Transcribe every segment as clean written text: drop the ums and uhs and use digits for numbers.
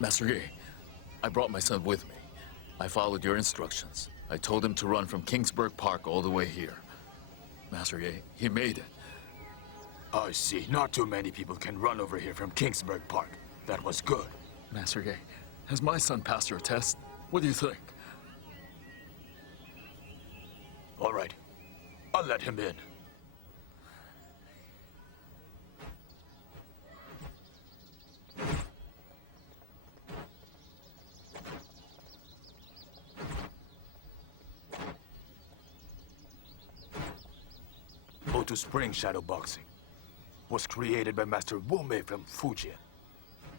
Master Yi, I brought my son with me. I followed your instructions. I told him to run from Kingsburg Park all the way here. Master Yi, he made it. I see. Not too many people can run over here from Kingsburg Park. That was good. Master Yi, has my son passed your test? What do you think? All right. I'll let him in. To Spring Shadowboxing was created by Master Wu Mei from Fujian.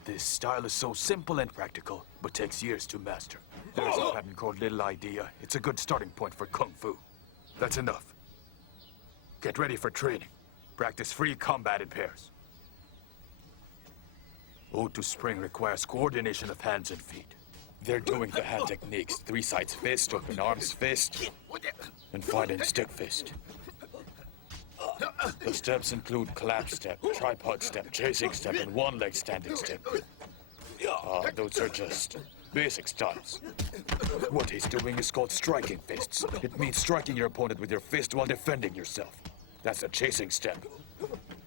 This style is so simple and practical, but takes years to master. There's a pattern called Little Idea. It's a good starting point for Kung Fu. That's enough. Get ready for training. Practice free combat in pairs. Ode to Spring requires coordination of hands and feet. They're doing the hand techniques: 3 sides fist, open arms fist, and fight and stick fist. The steps include clap step, tripod step, chasing step, and one-leg standing step. Those are just basic styles. What he's doing is called striking fists. It means striking your opponent with your fist while defending yourself. That's a chasing step.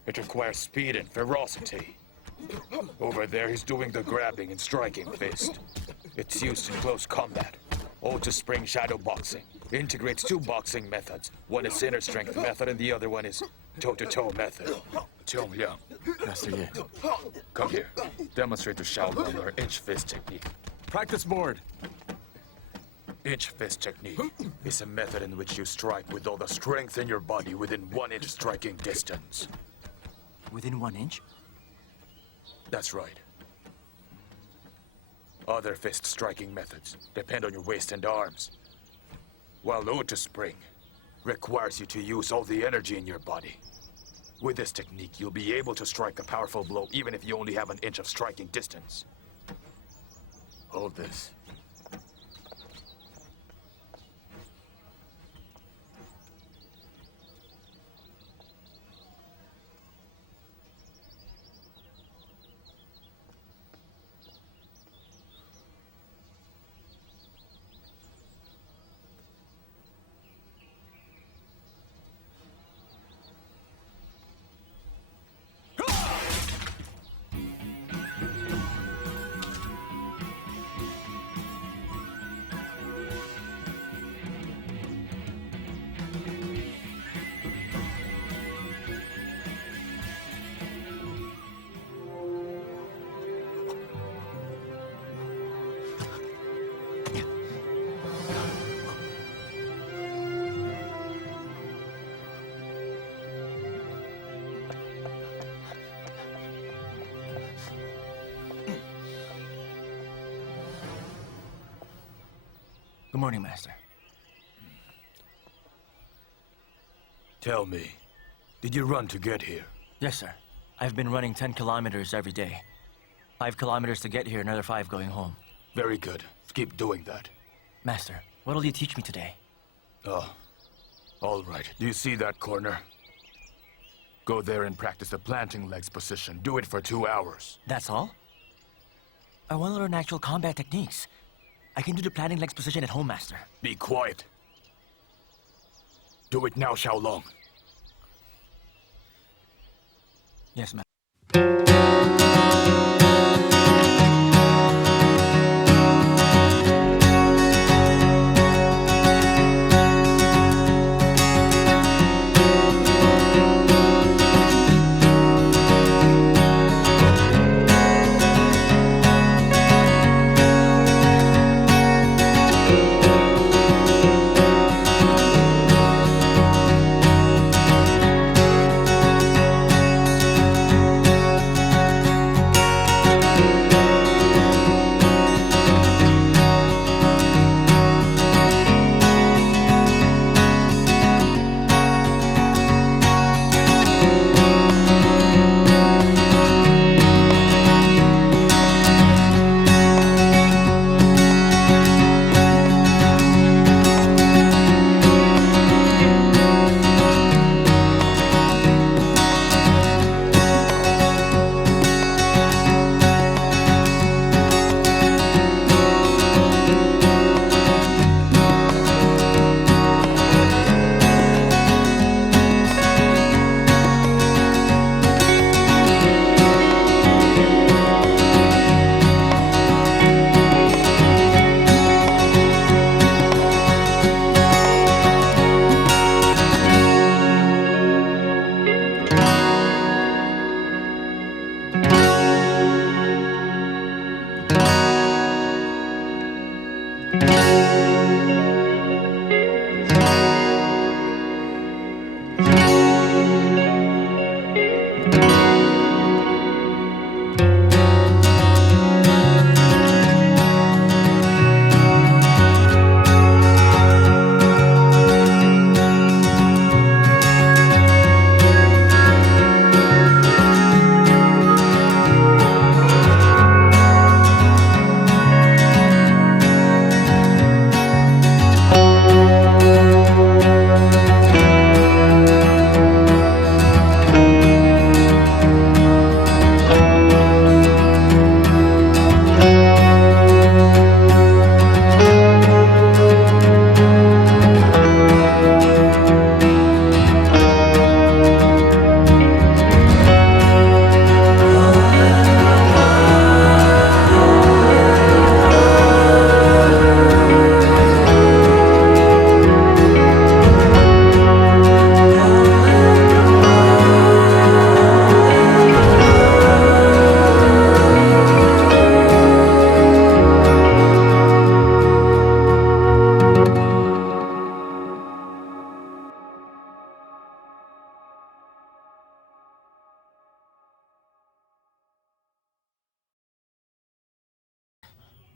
It requires speed and ferocity. Over there, he's doing the grabbing and striking fist. It's used in close combat. Ode to Spring Shadowboxing integrates 2 boxing methods. One is inner strength method and the other one is toe-to-toe method. Tiong Liang, Master Yi. come here. Demonstrate to Shaolong our inch fist technique. Practice board. Inch fist technique is a method in which you strike with all the strength in your body within 1 inch striking distance. Within 1 inch? That's right. Other fist striking methods depend on your waist and arms, while Ode to Spring requires you to use all the energy in your body. With this technique, you'll be able to strike a powerful blow even if you only have 1 inch of striking distance. Hold this. Good morning, Master. Tell me, did you run to get here? Yes, sir. I've been running 10 kilometers every day. 5 kilometers to get here, another 5 going home. Very good. Keep doing that. Master, what'll you teach me today? All right. Do you see that corner? Go there and practice the planting legs position. Do it for 2 hours. That's all? I want to learn actual combat techniques. I can do the planting legs position at home, Master. Be quiet. Do it now, Shaolong. Yes, Master.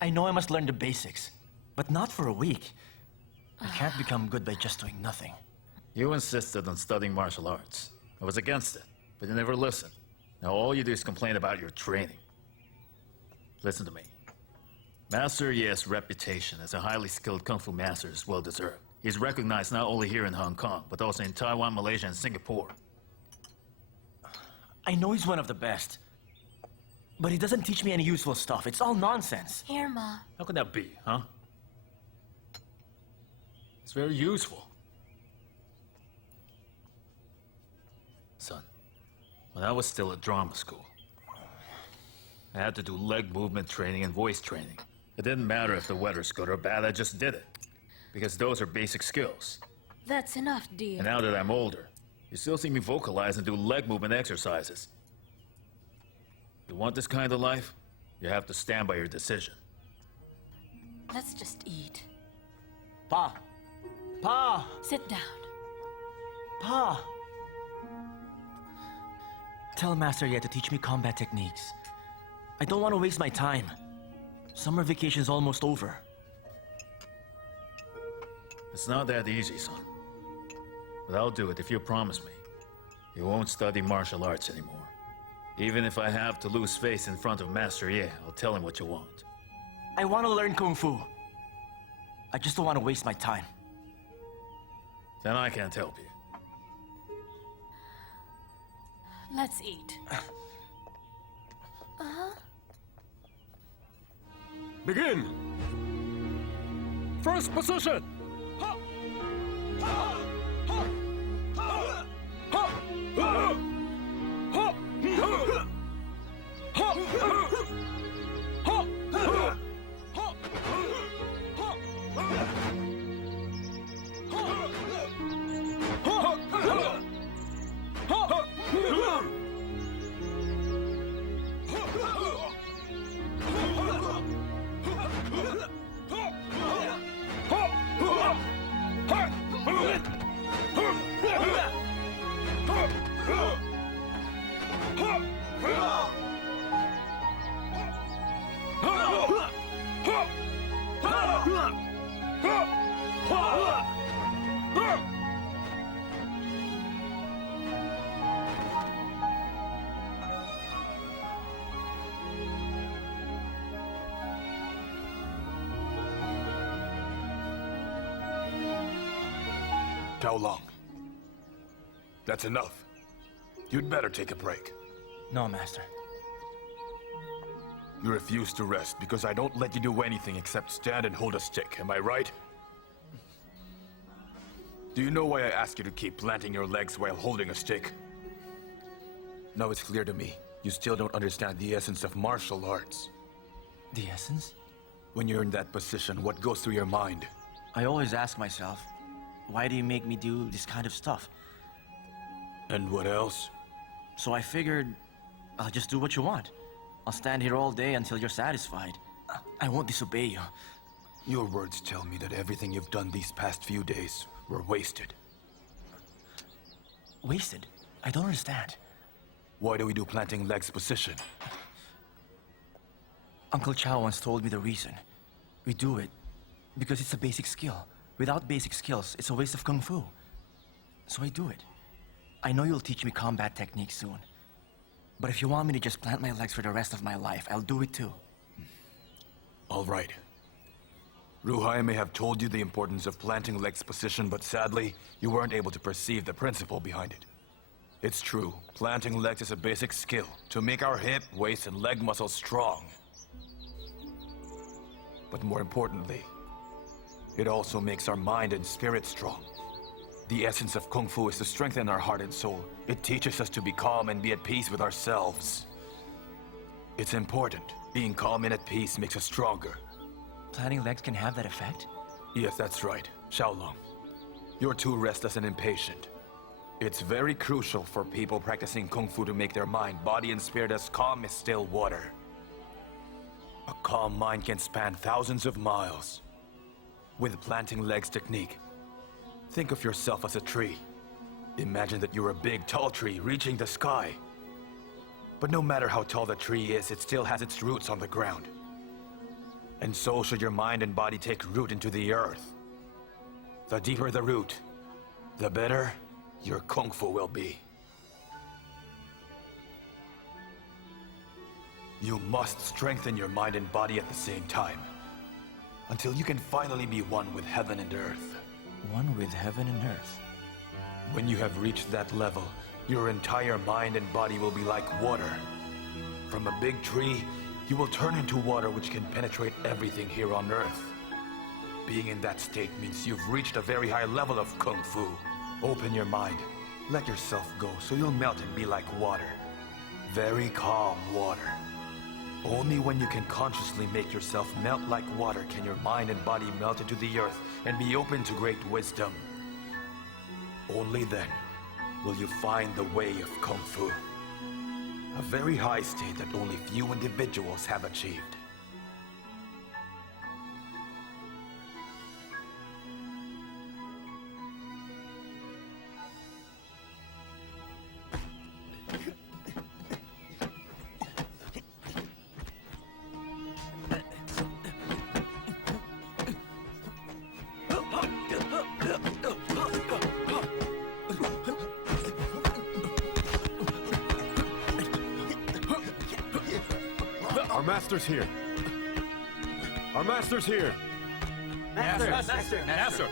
I know I must learn the basics, but not for a week. I can't become good by just doing nothing. You insisted on studying martial arts. I was against it, but you never listened. Now all you do is complain about your training. Listen to me. Master Ye's reputation as a highly skilled Kung Fu master is well deserved. He's recognized not only here in Hong Kong, but also in Taiwan, Malaysia, and Singapore. I know he's one of the best, but he doesn't teach me any useful stuff. It's all nonsense. Here, Ma. How can that be, huh? It's very useful. Son, when I was still at drama school, I had to do leg movement training and voice training. It didn't matter if the weather's good or bad, I just did it. Because those are basic skills. That's enough, dear. And now that I'm older, you still see me vocalize and do leg movement exercises. You want this kind of life? You have to stand by your decision. Let's just eat. Pa! Pa! Sit down. Pa! Tell Master Ye to teach me combat techniques. I don't want to waste my time. Summer vacation's almost over. It's not that easy, son. But I'll do it if you promise me. You won't study martial arts anymore. Even if I have to lose face in front of Master Ye, I'll tell him what you want. I want to learn Kung Fu. I just don't want to waste my time. Then I can't help you. Let's eat. Begin! First position! How long? That's enough. You'd better take a break. No, Master. You refuse to rest because I don't let you do anything except stand and hold a stick, am I right? Do you know why I ask you to keep planting your legs while holding a stick? Now it's clear to me, you still don't understand the essence of martial arts. The essence? When you're in that position, what goes through your mind? I always ask myself, why do you make me do this kind of stuff? And what else? So I figured, I'll just do what you want. I'll stand here all day until you're satisfied. I won't disobey you. Your words tell me that everything you've done these past few days were wasted. Wasted? I don't understand. Why do we do planting legs position? Uncle Chow once told me the reason. We do it because it's a basic skill. Without basic skills, it's a waste of Kung Fu. So I do it. I know you'll teach me combat techniques soon. But if you want me to just plant my legs for the rest of my life, I'll do it too. All right. Ruhai may have told you the importance of planting legs position, but sadly, you weren't able to perceive the principle behind it. It's true, planting legs is a basic skill to make our hip, waist, and leg muscles strong. But more importantly, it also makes our mind and spirit strong. The essence of Kung Fu is to strengthen our heart and soul. It teaches us to be calm and be at peace with ourselves. It's important. Being calm and at peace makes us stronger. Planting legs can have that effect? Yes, that's right. Xiaolong. You're too restless and impatient. It's very crucial for people practicing Kung Fu to make their mind, body, and spirit as calm as still water. A calm mind can span thousands of miles. With planting legs technique, think of yourself as a tree. Imagine that you're a big, tall tree reaching the sky. But no matter how tall the tree is, it still has its roots on the ground. And so should your mind and body take root into the earth. The deeper the root, the better your Kung Fu will be. You must strengthen your mind and body at the same time, until you can finally be one with heaven and earth. One with heaven and earth. When you have reached that level, your entire mind and body will be like water. From a big tree, you will turn into water which can penetrate everything here on earth. Being in that state means you've reached a very high level of Kung Fu. Open your mind. Let yourself go so you'll melt and be like water. Very calm water. Only when you can consciously make yourself melt like water can your mind and body melt into the earth and be open to great wisdom. Only then will you find the way of Kung Fu. A very high state that only few individuals have achieved. Our master's here. Our master's here. Master!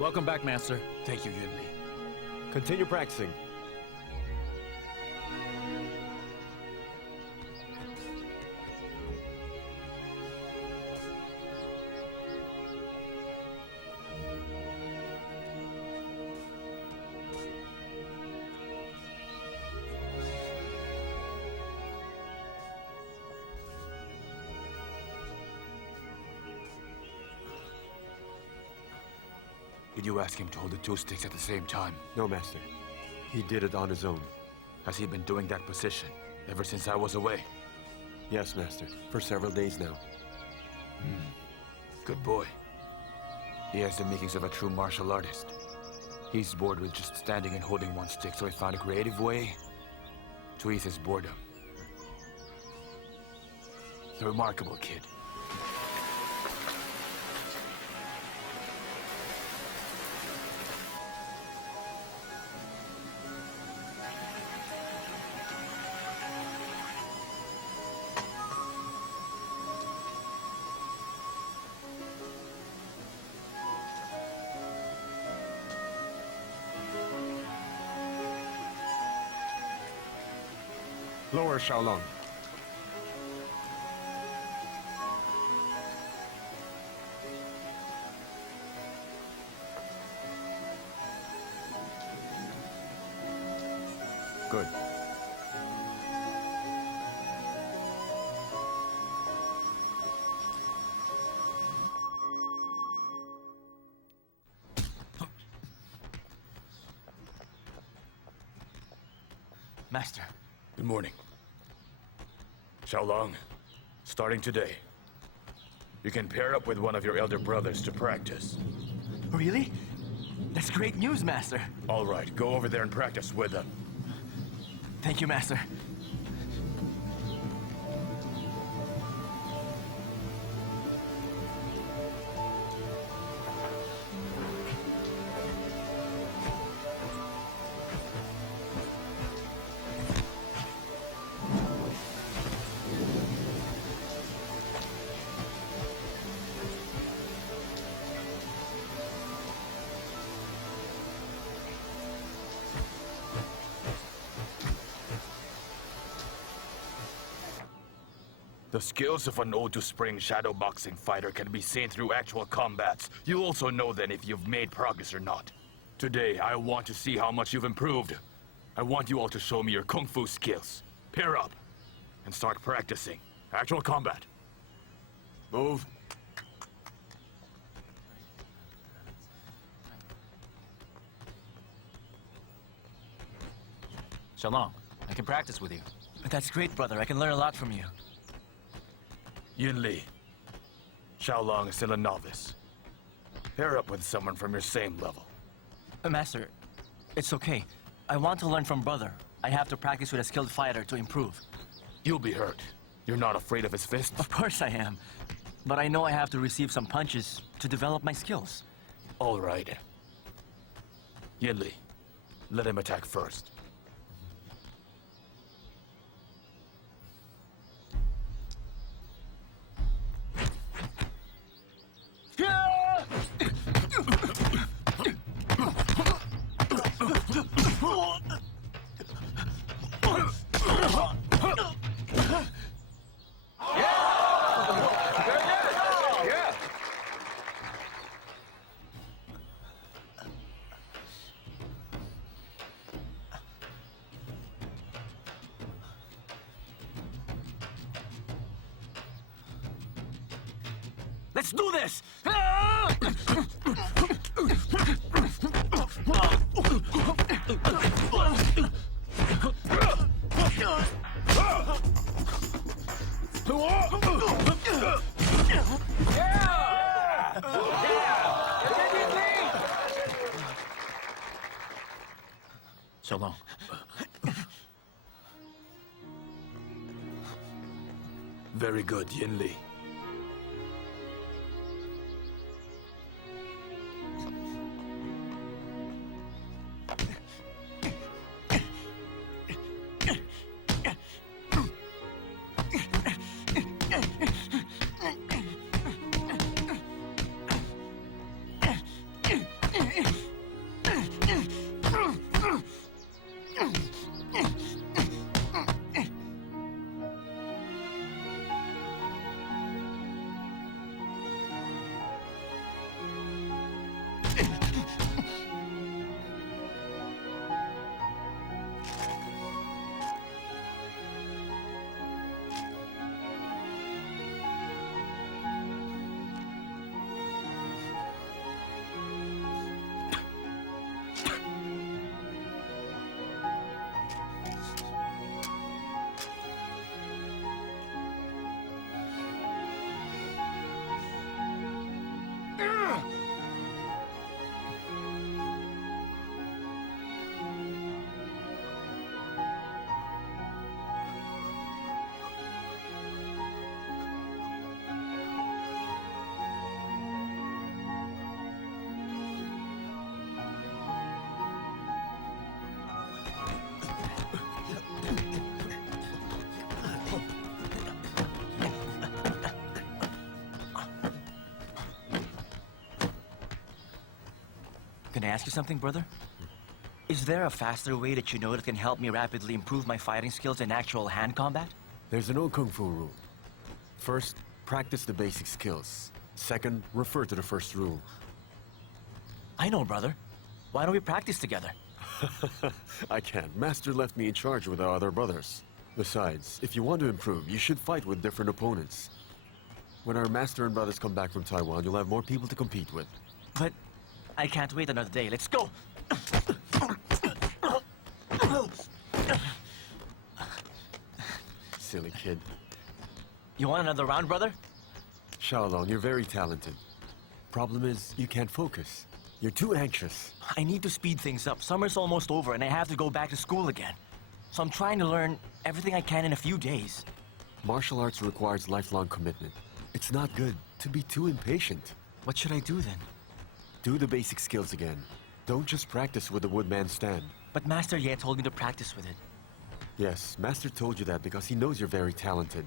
Welcome back, Master. Thank you, Yun Li. Continue practicing. Did you ask him to hold the two sticks at the same time? No, Master. He did it on his own. Has he been doing that position ever since I was away? Yes, Master. For several days now. Good boy. He has the makings of a true martial artist. He's bored with just standing and holding one stick, so he found a creative way to ease his boredom. A remarkable kid. Lower Xiaolong. Good. Master. Good morning. Xiaolong, starting today, you can pair up with one of your elder brothers to practice. Really? That's great news, Master. All right, go over there and practice with them. Thank you, Master. The skills of an ode-to-spring shadow boxing fighter can be seen through actual combats. You'll also know then if you've made progress or not. Today, I want to see how much you've improved. I want you all to show me your Kung Fu skills. Pair up and start practicing. Actual combat. Move. Xiaolong, I can practice with you. That's great, brother. I can learn a lot from you. Yun Li. Xiaolong is still a novice. Pair up with someone from your same level. Master, it's okay. I want to learn from brother. I have to practice with a skilled fighter to improve. You'll be hurt. You're not afraid of his fists? Of course I am. But I know I have to receive some punches to develop my skills. All right. Yinli, let him attack first. Let's do this! Xiaolong. Very good, Yinli. Can I ask you something, brother? Is there a faster way that you know that can help me rapidly improve my fighting skills in actual hand combat? There's an old Kung Fu rule. First, practice the basic skills. Second, refer to the first rule. I know, brother. Why don't we practice together? I can't. Master left me in charge with our other brothers. Besides, if you want to improve, you should fight with different opponents. When our master and brothers come back from Taiwan, you'll have more people to compete with. But I can't wait another day. Let's go! Silly kid. You want another round, brother? Xiaolong, you're very talented. Problem is, you can't focus. You're too anxious. I need to speed things up. Summer's almost over and I have to go back to school again. So I'm trying to learn everything I can in a few days. Martial arts requires lifelong commitment. It's not good to be too impatient. What should I do then? Do the basic skills again. Don't just practice with the woodman stand. But Master Ye told me to practice with it. Yes, Master told you that because he knows you're very talented.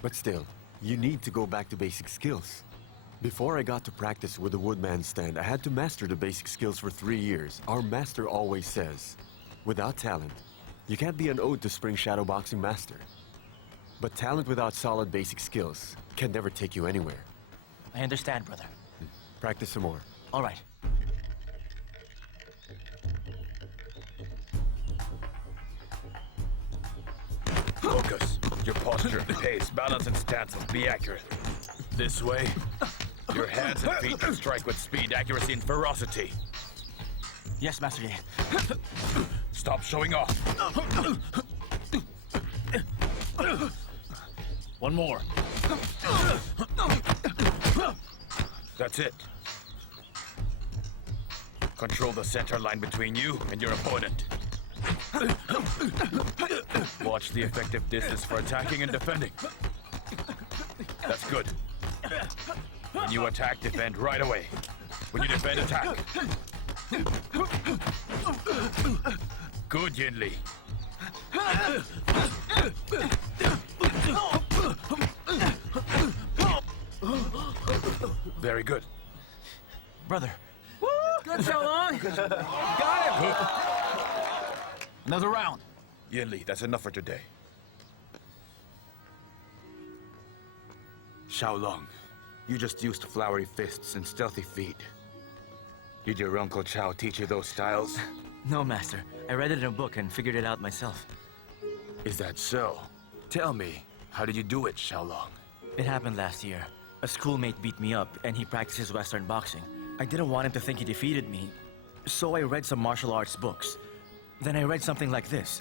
But still, you need to go back to basic skills. Before I got to practice with the woodman stand, I had to master the basic skills for 3 years. Our master always says, without talent, you can't be an ode to Spring Shadowboxing Master. But talent without solid basic skills can never take you anywhere. I understand, brother. Practice some more. All right. Focus. Your posture, pace, balance, and stance must be accurate. This way. Your hands and feet can strike with speed, accuracy, and ferocity. Yes, Master Ye. Stop showing off. One more. That's it. Control the center line between you and your opponent. Watch the effective distance for attacking and defending. That's good. When you attack, defend right away. When you defend, attack. Good, Yin Li. Very good. Brother, Good, Xiaolong. Got him. Another round. Yin Li, that's enough for today. Xiaolong, you just used flowery fists and stealthy feet. Did your Uncle Chao teach you those styles? no, Master. I read it in a book and figured it out myself. Is that so? Tell me, how did you do it, Xiaolong? It happened last year. A schoolmate beat me up, and he practices Western boxing. I didn't want him to think he defeated me, so I read some martial arts books. Then I read something like this.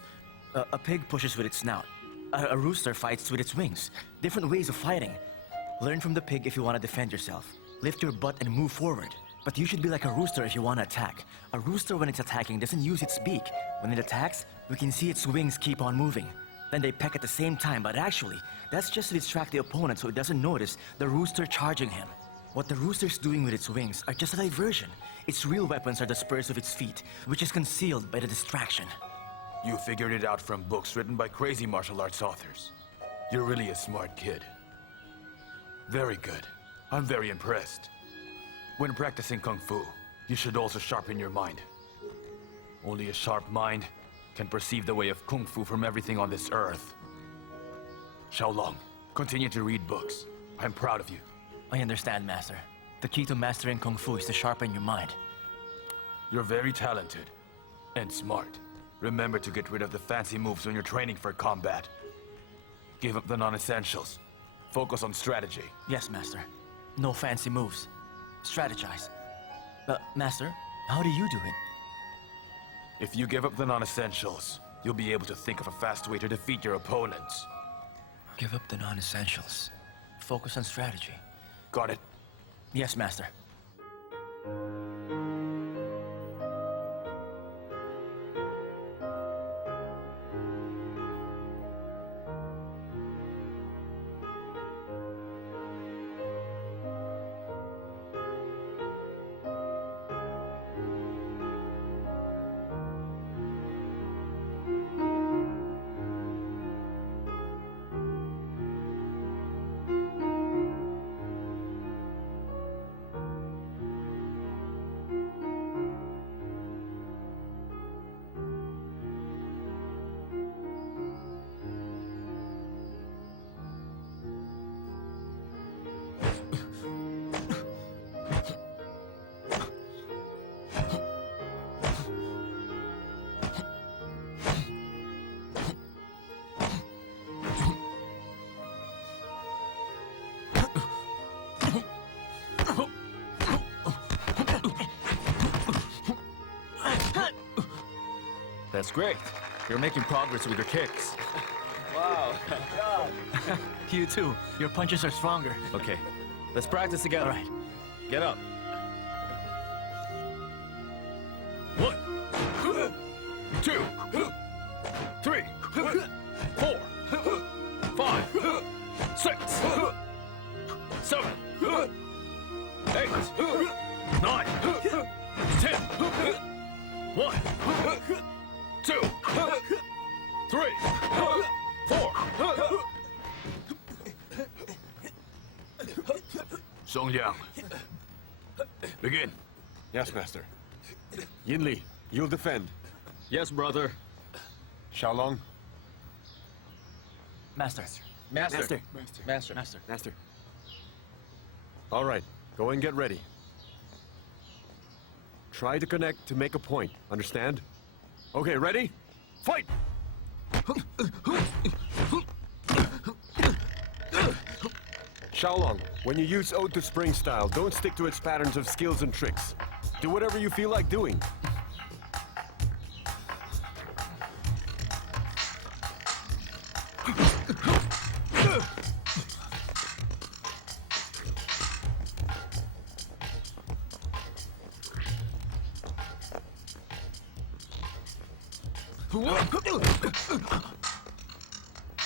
A pig pushes with its snout. A rooster fights with its wings. Different ways of fighting. Learn from the pig if you want to defend yourself. Lift your butt and move forward. But you should be like a rooster if you want to attack. A rooster, when it's attacking, doesn't use its beak. When it attacks, we can see its wings keep on moving. Then they peck at the same time, but actually, that's just to distract the opponent so it doesn't notice the rooster charging him. What the rooster's doing with its wings are just a diversion. Its real weapons are the spurs of its feet, which is concealed by the distraction. You figured it out from books written by crazy martial arts authors. You're really a smart kid. Very good. I'm very impressed. When practicing Kung Fu, you should also sharpen your mind. Only a sharp mind can perceive the way of Kung Fu from everything on this earth. Xiaolong, continue to read books. I'm proud of you. I understand, Master. The key to mastering Kung Fu is to sharpen your mind. You're very talented and smart. Remember to get rid of the fancy moves when you're training for combat. Give up the non-essentials. Focus on strategy. Yes, Master. No fancy moves. Strategize. Master, how do you do it? If you give up the non-essentials, you'll be able to think of a fast way to defeat your opponents. Give up the non-essentials. Focus on strategy. Got it? Yes, Master. That's great. You're making progress with your kicks. You too. Your punches are stronger. Okay, let's practice together. All right. Get up. 1, 2, 3, 4, 5, 6, 7, 8, 9, 10. 1, 2, 3, 4. Song Liang. Begin. Yes, Master. Yin Li, you'll defend. Yes, brother. Xiaolong. Master. Master. Master. Master. All right, go and get ready. Try to connect to make a point, understand? Okay, ready? Fight! Xiaolong, when you use Ode to Spring style, don't stick to its patterns of skills and tricks. Do whatever you feel like doing.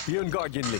Be on guard, Yin Li.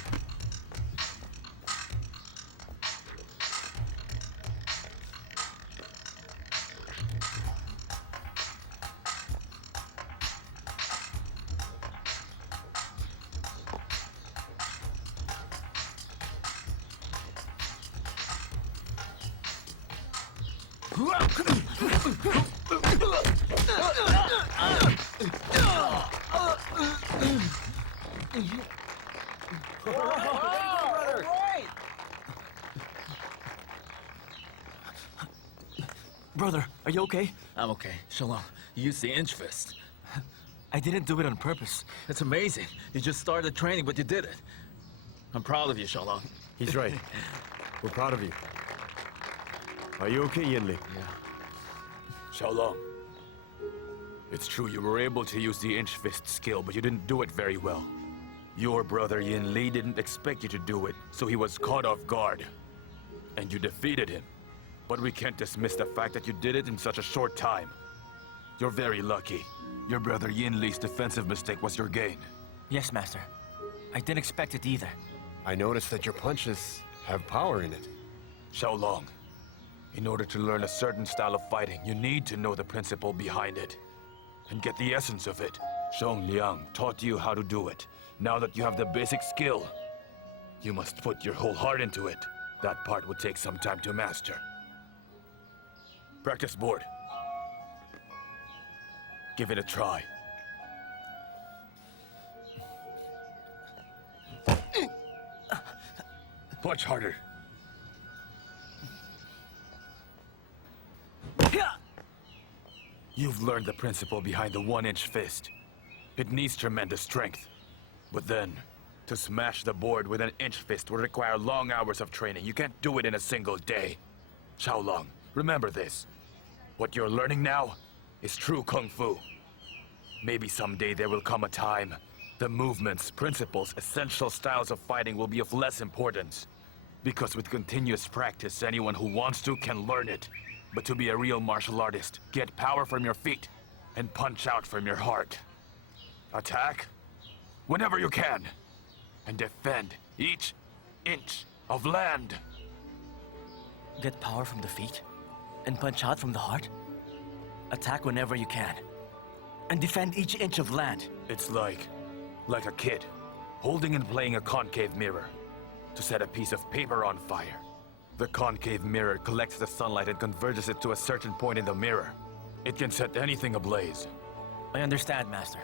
Brother, are you okay? I'm okay. Shalom, you used the inch fist. I didn't do it on purpose. It's amazing. You just started training, but you did it. I'm proud of you, Shalom. He's right. We're proud of you. Are you okay, Yin Li? Yeah. Xiaolong. It's true you were able to use the inch fist skill, but you didn't do it very well. Your brother Yin Li didn't expect you to do it, so he was caught off guard. And you defeated him. But we can't dismiss the fact that you did it in such a short time. You're very lucky. Your brother Yin Li's defensive mistake was your gain. Yes, Master. I didn't expect it either. I noticed that your punches have power in it. Xiaolong, in order to learn a certain style of fighting, you need to know the principle behind it. And get the essence of it. Zhong Liang taught you how to do it. Now that you have the basic skill, you must put your whole heart into it. That part would take some time to master. Practice board. Give it a try. Punch harder. You've learned the principle behind the one-inch fist. It needs tremendous strength. But then, to smash the board with an inch fist would require long hours of training. You can't do it in a single day. Xiaolong, remember this. What you're learning now is true Kung Fu. Maybe someday there will come a time the movements, principles, essential styles of fighting will be of less importance. Because with continuous practice, anyone who wants to can learn it. But to be a real martial artist, get power from your feet and punch out from your heart. Attack whenever you can, and defend each inch of land. Get power from the feet and punch out from the heart. Attack whenever you can. And defend each inch of land. It's like a kid holding and playing a concave mirror to set a piece of paper on fire. The concave mirror collects the sunlight and converges it to a certain point in the mirror. It can set anything ablaze. I understand, Master.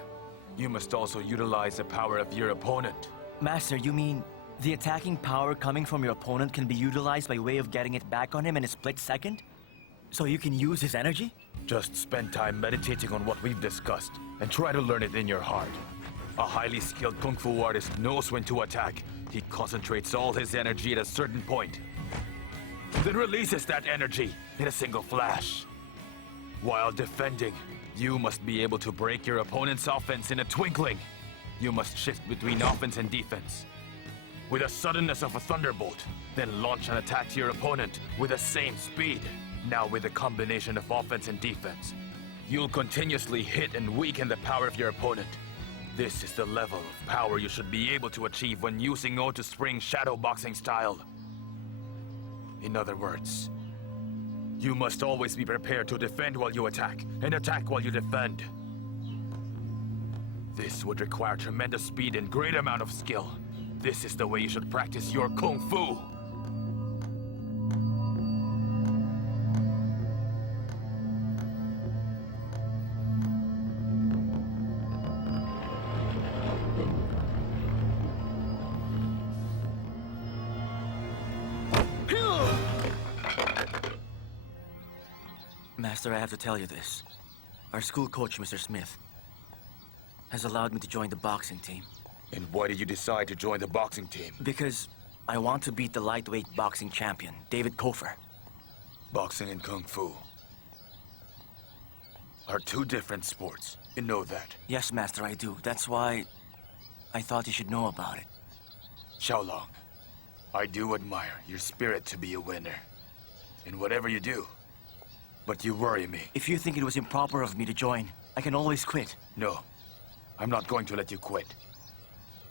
You must also utilize the power of your opponent. Master, you mean the attacking power coming from your opponent can be utilized by way of getting it back on him in a split second? So you can use his energy? Just spend time meditating on what we've discussed and try to learn it in your heart. A highly skilled Kung Fu artist knows when to attack. He concentrates all his energy at a certain point, then releases that energy in a single flash. While defending, you must be able to break your opponent's offense in a twinkling. You must shift between offense and defense with the suddenness of a thunderbolt, then launch an attack to your opponent with the same speed. Now with a combination of offense and defense, you'll continuously hit and weaken the power of your opponent. This is the level of power you should be able to achieve when using O to Spring shadow boxing style. In other words, you must always be prepared to defend while you attack, and attack while you defend. This would require tremendous speed and great amount of skill. This is the way you should practice your Kung Fu. Master, I have to tell you this. Our school coach, Mr. Smith, has allowed me to join the boxing team. And why did you decide to join the boxing team? Because I want to beat the lightweight boxing champion, David Kofer. Boxing and Kung Fu are two different sports. You know that. Yes, Master, I do. That's why I thought you should know about it. Xiaolong, I do admire your spirit to be a winner in whatever you do. But you worry me. If you think it was improper of me to join, I can always quit. No. I'm not going to let you quit.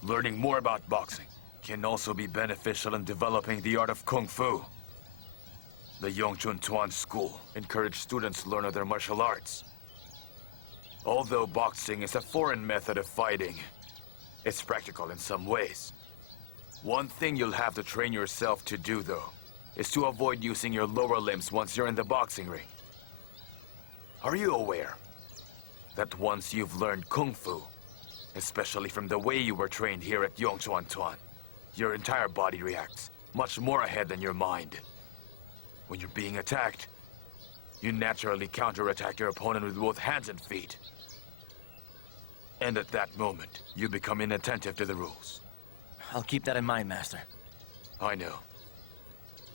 Learning more about boxing can also be beneficial in developing the art of Kung Fu. The Yongchun School encourages students to learn other martial arts. Although boxing is a foreign method of fighting, it's practical in some ways. One thing you'll have to train yourself to do, though, is to avoid using your lower limbs once you're in the boxing ring. Are you aware that once you've learned Kung Fu, especially from the way you were trained here at Yongchuan, your entire body reacts much more ahead than your mind. When you're being attacked, you naturally counterattack your opponent with both hands and feet. And at that moment, you become inattentive to the rules. I'll keep that in mind, Master. I know.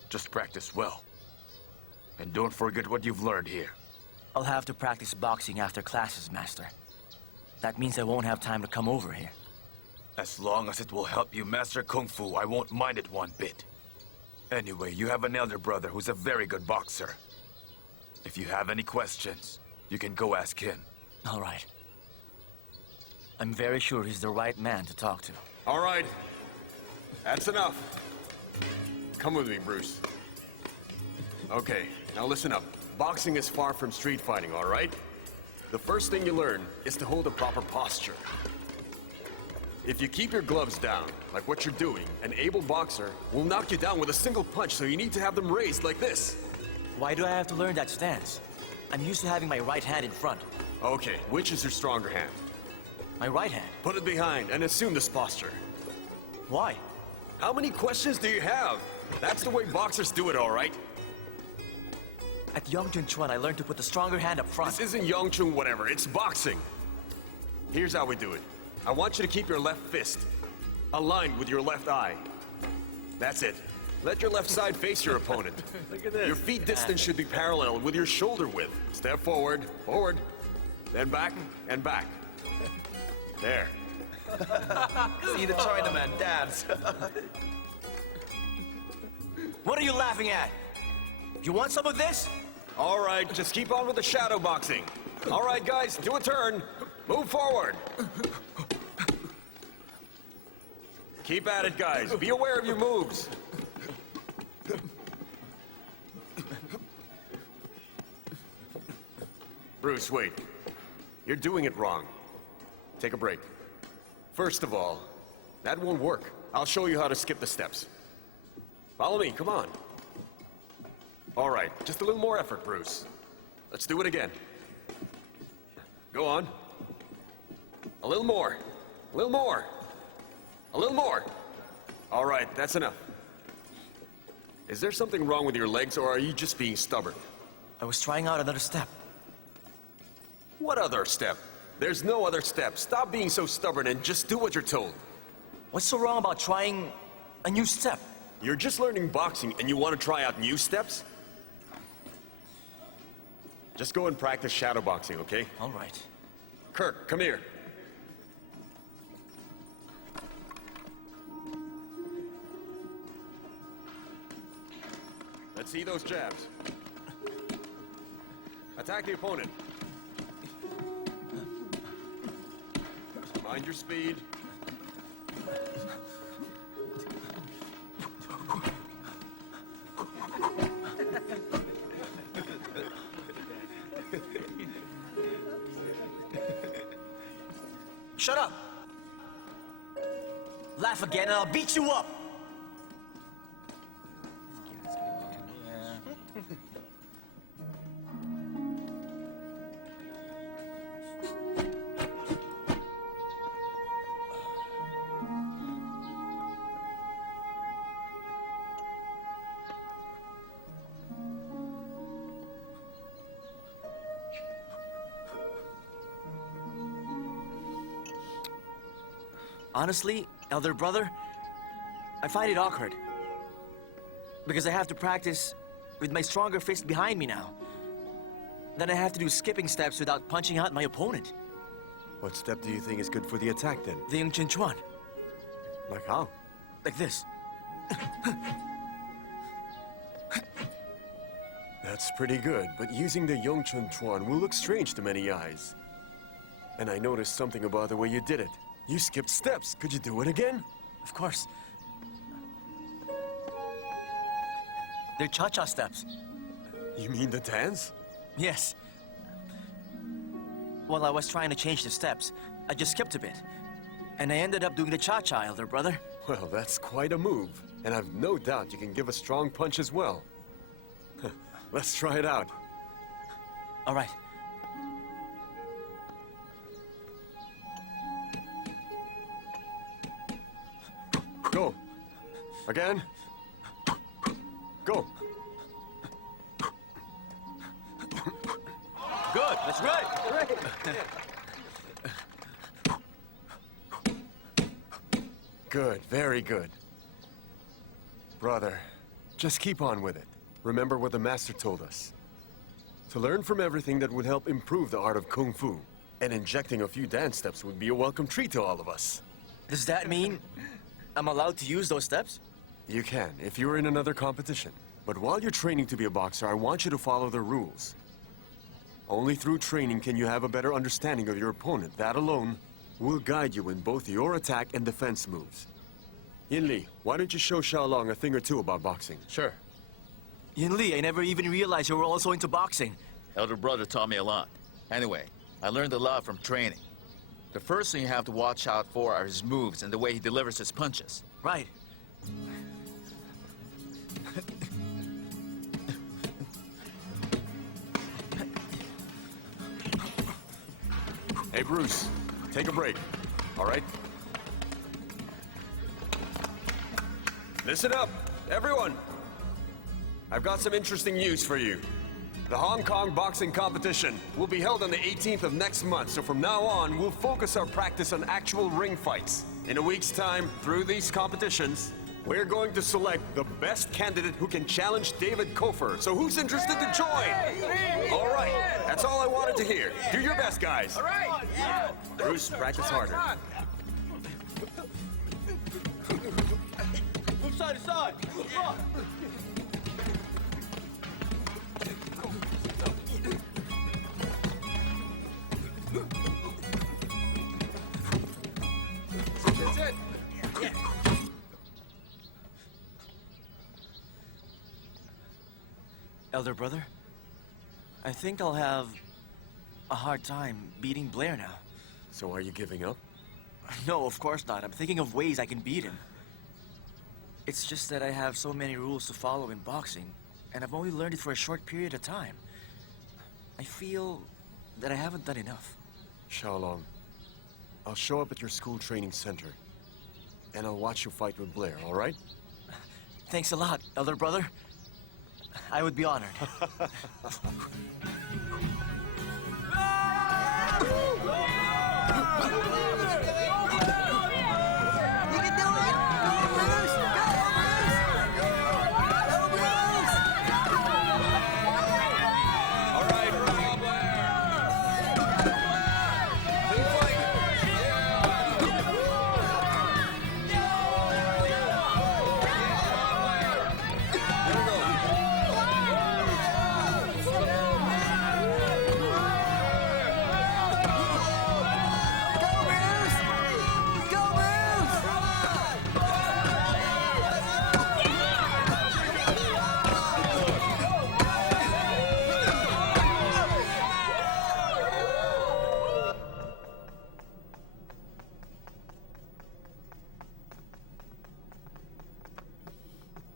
Just practice well. And don't forget what you've learned here. I'll have to practice boxing after classes, Master. That means I won't have time to come over here. As long as it will help you master Kung Fu, I won't mind it one bit. Anyway, you have an elder brother who's a very good boxer. If you have any questions, you can go ask him. All right. I'm very sure he's the right man to talk to. All right. That's enough. Come with me, Bruce. Okay, now listen up. Boxing is far from street fighting, all right? The first thing you learn is to hold a proper posture. If you keep your gloves down, like what you're doing, an able boxer will knock you down with a single punch, so you need to have them raised like this. Why do I have to learn that stance? I'm used to having my right hand in front. Okay, which is your stronger hand? My right hand. Put it behind and assume this posture. Why? How many questions do you have? That's the way boxers do it, all right? At Yongchun, I learned to put the stronger hand up front. This isn't Yongchun whatever, it's boxing. Here's how we do it. I want you to keep your left fist aligned with your left eye. That's it. Let your left side face your opponent. Look at this. Your feet distance should be parallel with your shoulder width. Step forward, forward, then back, and back. There. See the Chinaman dance. What are you laughing at? You want some of this? All right, just keep on with the shadow boxing. All right, guys, do a turn. Move forward. Keep at it, guys. Be aware of your moves. Bruce, wait. You're doing it wrong. Take a break. First of all, that won't work. I'll show you how to skip the steps. Follow me, come on. All right, just a little more effort, Bruce. Let's do it again. Go on. A little more. A little more. A little more. All right, that's enough. Is there something wrong with your legs, or are you just being stubborn? I was trying out another step. What other step? There's no other step. Stop being so stubborn and just do what you're told. What's so wrong about trying a new step? You're just learning boxing and you want to try out new steps? Just go and practice shadow boxing, okay? All right. Kirk, come here. Let's see those jabs. Attack the opponent. Mind your speed. Shut up! Laugh again and I'll beat you up! Honestly, elder brother, I find it awkward. Because I have to practice with my stronger fist behind me now. Then I have to do skipping steps without punching out my opponent. What step do you think is good for the attack then? The Yongchun. Like how? Like this. That's pretty good, but using the Yongchun Chuan will look strange to many eyes. And I noticed something about the way you did it. You skipped steps. Could you do it again? Of course. They're cha-cha steps. You mean the dance? Yes. While I was trying to change the steps, I just skipped a bit. And I ended up doing the cha-cha, elder brother. Well, that's quite a move. And I've no doubt you can give a strong punch as well. Let's try it out. All right. Go. Again. Go. Good, that's right. Good, very good. Brother, just keep on with it. Remember what the master told us. To learn from everything that would help improve the art of Kung Fu. And injecting a few dance steps would be a welcome treat to all of us. Does that mean I'm allowed to use those steps? You can, if you're in another competition. But while you're training to be a boxer, I want you to follow the rules. Only through training can you have a better understanding of your opponent. That alone will guide you in both your attack and defense moves. Yin Li, why don't you show Xiaolong a thing or two about boxing? Sure. Yin Li, I never even realized you were also into boxing. Elder brother taught me a lot. Anyway, I learned a lot from training. The first thing you have to watch out for are his moves and the way he delivers his punches. Right. Hey, Bruce, take a break, all right? Listen up, everyone. I've got some interesting news for you. The Hong Kong boxing competition will be held on the 18th of next month, so from now on, we'll focus our practice on actual ring fights. In a week's time, through these competitions, we're going to select the best candidate who can challenge David Kofer. So who's interested to join? All right, that's all I wanted to hear. Do your best, guys. All right. Bruce, practice harder. Move side to side. That's it. Elder brother, I think I'll have a hard time beating Blair now. So are you giving up? No, of course not. I'm thinking of ways I can beat him. It's just that I have so many rules to follow in boxing, and I've only learned it for a short period of time. I feel that I haven't done enough. Xiaolong, I'll show up at your school training center, and I'll watch you fight with Blair, all right? Thanks a lot, elder brother. I would be honored.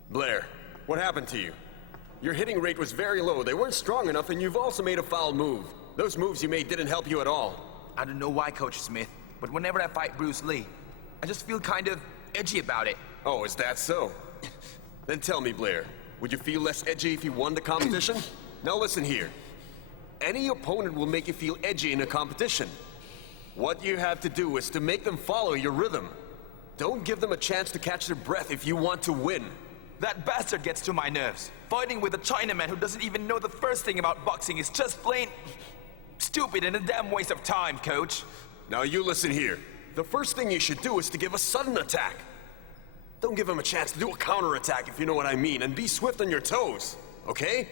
Blair, what happened to you? Your hitting rate was very low. They weren't strong enough, and you've also made a foul move. Those moves you made didn't help you at all. I don't know why, Coach Smith, but whenever I fight Bruce Lee, I just feel kind of edgy about it. Oh, is that so? Then tell me, Blair, would you feel less edgy if you won the competition? Now listen here. Any opponent will make you feel edgy in a competition. What you have to do is to make them follow your rhythm. Don't give them a chance to catch their breath if you want to win. That bastard gets to my nerves. Fighting with a Chinaman who doesn't even know the first thing about boxing is just plain stupid and a damn waste of time, Coach. Now you listen here. The first thing you should do is to give a sudden attack. Don't give him a chance to do a counterattack, if you know what I mean, and be swift on your toes, okay?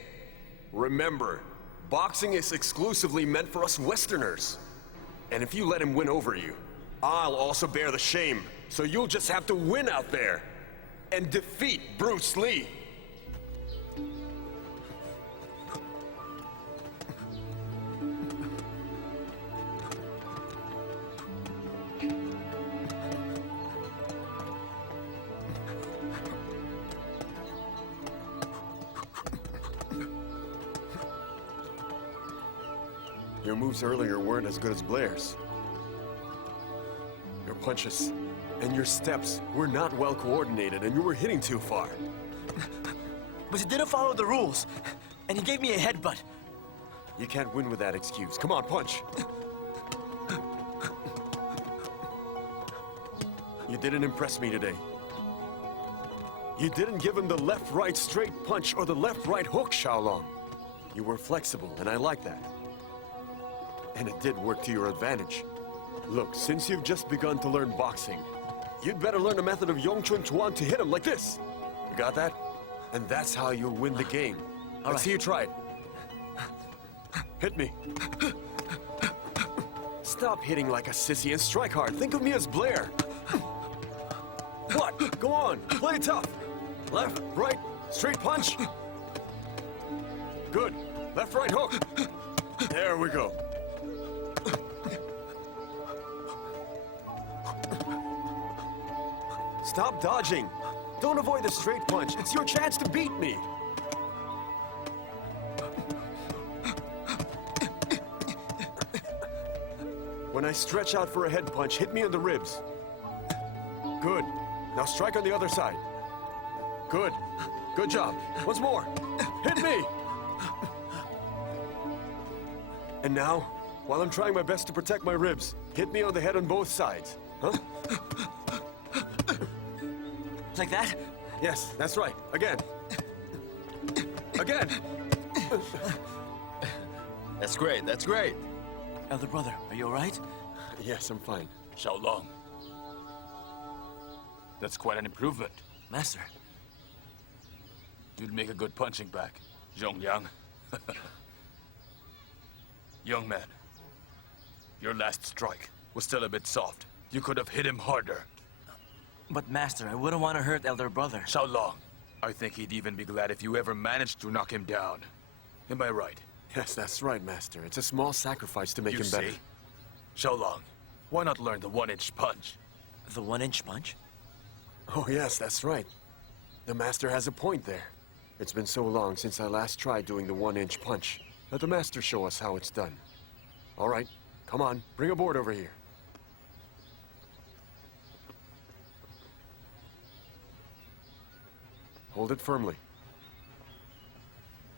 Remember, boxing is exclusively meant for us Westerners. And if you let him win over you, I'll also bear the shame. So you'll just have to win out there and defeat Bruce Lee. Your moves earlier weren't as good as Blair's. Your punches and your steps were not well coordinated, and you were hitting too far. But he didn't follow the rules, and he gave me a headbutt. You can't win with that excuse. Come on, punch. You didn't impress me today. You didn't give him the left-right straight punch or the left-right hook, Xiaolong. You were flexible, and I like that. And it did work to your advantage. Look, since you've just begun to learn boxing, you'd better learn a method of Wing Chun to hit him like this. You got that? And that's how you'll win the game. Let's see you try it. Hit me. Stop hitting like a sissy and strike hard. Think of me as Blair. What? Go on. Play tough. Left, right, straight punch. Good. Left, right hook. There we go. Stop dodging. Don't avoid the straight punch. It's your chance to beat me. When I stretch out for a head punch, hit me in the ribs. Good. Now strike on the other side. Good. Good job. Once more. Hit me. And now, while I'm trying my best to protect my ribs, hit me on the head on both sides. Huh? Like that? Yes, that's right. Again. Again. That's great, that's great. Elder brother, are you all right? Yes, I'm fine. Xiaolong. That's quite an improvement. Master. You'd make a good punching bag, Zhongyang. Young man, your last strike was still a bit soft. You could have hit him harder. But Master, I wouldn't want to hurt Elder brother. Xiaolong, I think he'd even be glad if you ever managed to knock him down. Am I right? Yes, that's right, Master. It's a small sacrifice to make him better. See? Xiaolong, why not learn the one-inch punch? The 1-inch punch? Oh, yes, that's right. The Master has a point there. It's been so long since I last tried doing the 1-inch punch. Let the Master show us how it's done. All right, come on, bring a board over here. Hold it firmly.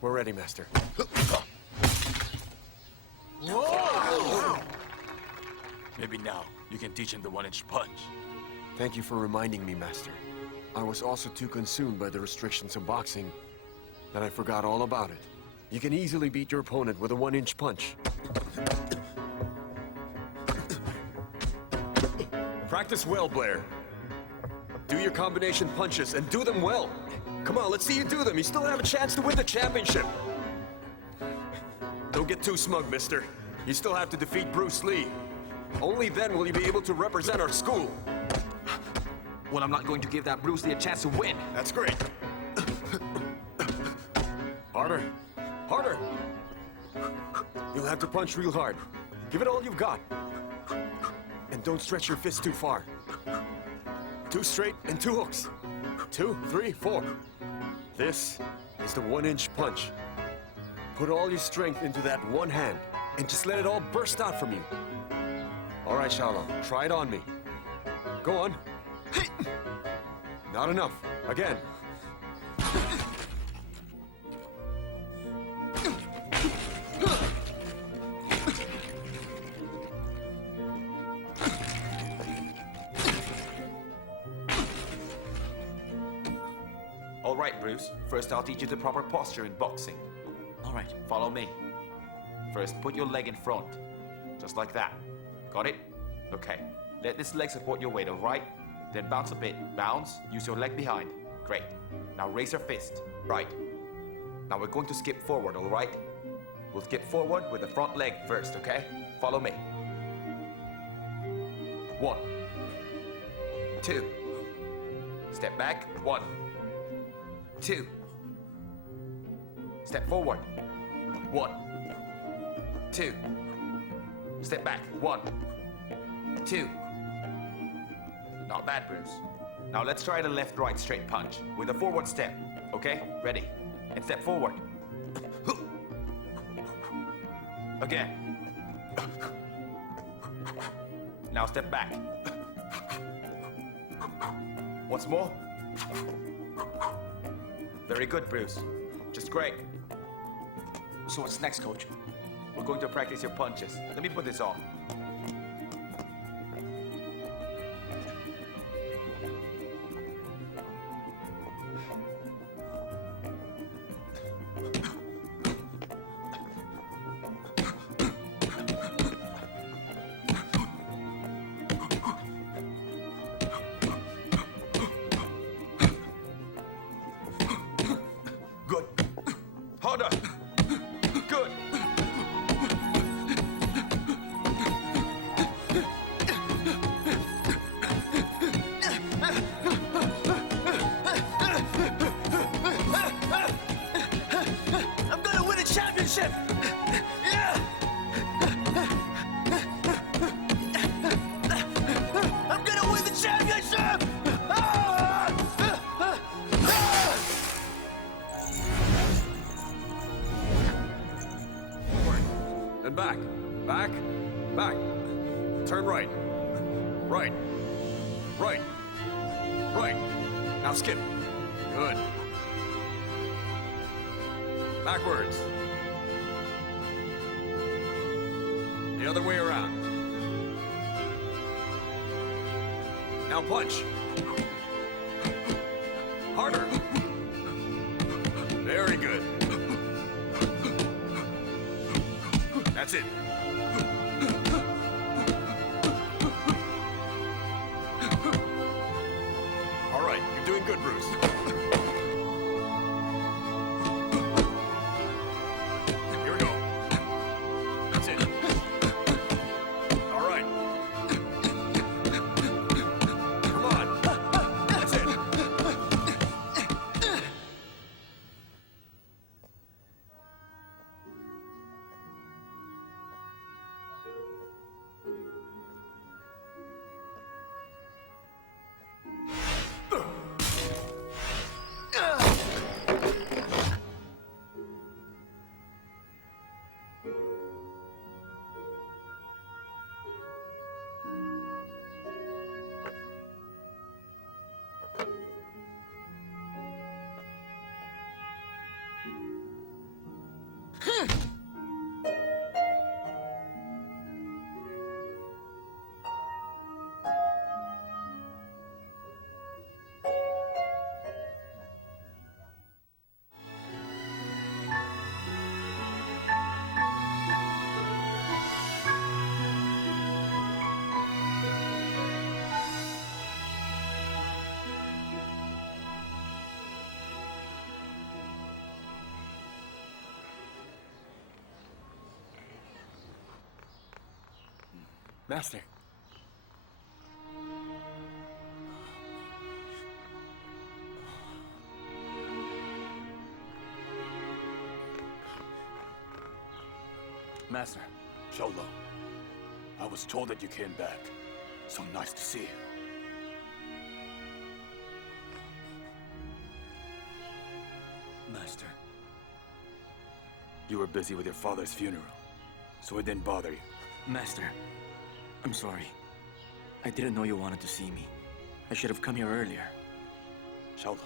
We're ready, Master. Maybe now you can teach him the one-inch punch. Thank you for reminding me, Master. I was also too consumed by the restrictions of boxing that I forgot all about it. You can easily beat your opponent with a 1-inch punch. Practice well, Blair. Do your combination punches and do them well. Come on, let's see you do them. You still have a chance to win the championship. Don't get too smug, mister. You still have to defeat Bruce Lee. Only then will you be able to represent our school. Well, I'm not going to give that Bruce Lee a chance to win. That's great. Harder. Harder. You'll have to punch real hard. Give it all you've got. And don't stretch your fist too far. 2 straight and 2 hooks. 2, 3, 4. This is the 1-inch punch. Put all your strength into that one hand and just let it all burst out from you. All right, Xiaolong, try it on me. Go on. Not enough. Again. All right, Bruce. First, I'll teach you the proper posture in boxing. All right. Follow me. First, put your leg in front. Just like that. Got it? Okay. Let this leg support your weight, all right? Then bounce a bit. Bounce. Use your leg behind. Great. Now raise your fist. Right. Now we're going to skip forward, all right? We'll skip forward with the front leg first, okay? Follow me. 1, 2. Step back. 1, 2. Step forward. 1, 2. Step back. 1, 2. Not bad, Bruce. Now let's try the left-right straight punch with a forward step. Okay? Ready? And step forward. Again. Now step back. Once more. Very good, Bruce. Just great. So what's next, Coach? We're going to practice your punches. Let me put this on. Good. Harder. Good. I'm gonna win a championship! Yeah! I'm gonna win the championship! Then back. Back. Back. Turn right. Right. Right. Right. Now skip. Good. Backwards. The other way around. Now punch. Harder. Very good. That's it. All right, you're doing good, Bruce. Here we go. That's it. All right. Come on. That's it. Master. Master. Xiaolong, I was told that you came back. So nice to see you. Master. You were busy with your father's funeral, so I didn't bother you. Master. I'm sorry. I didn't know you wanted to see me. I should have come here earlier. Xiaolong,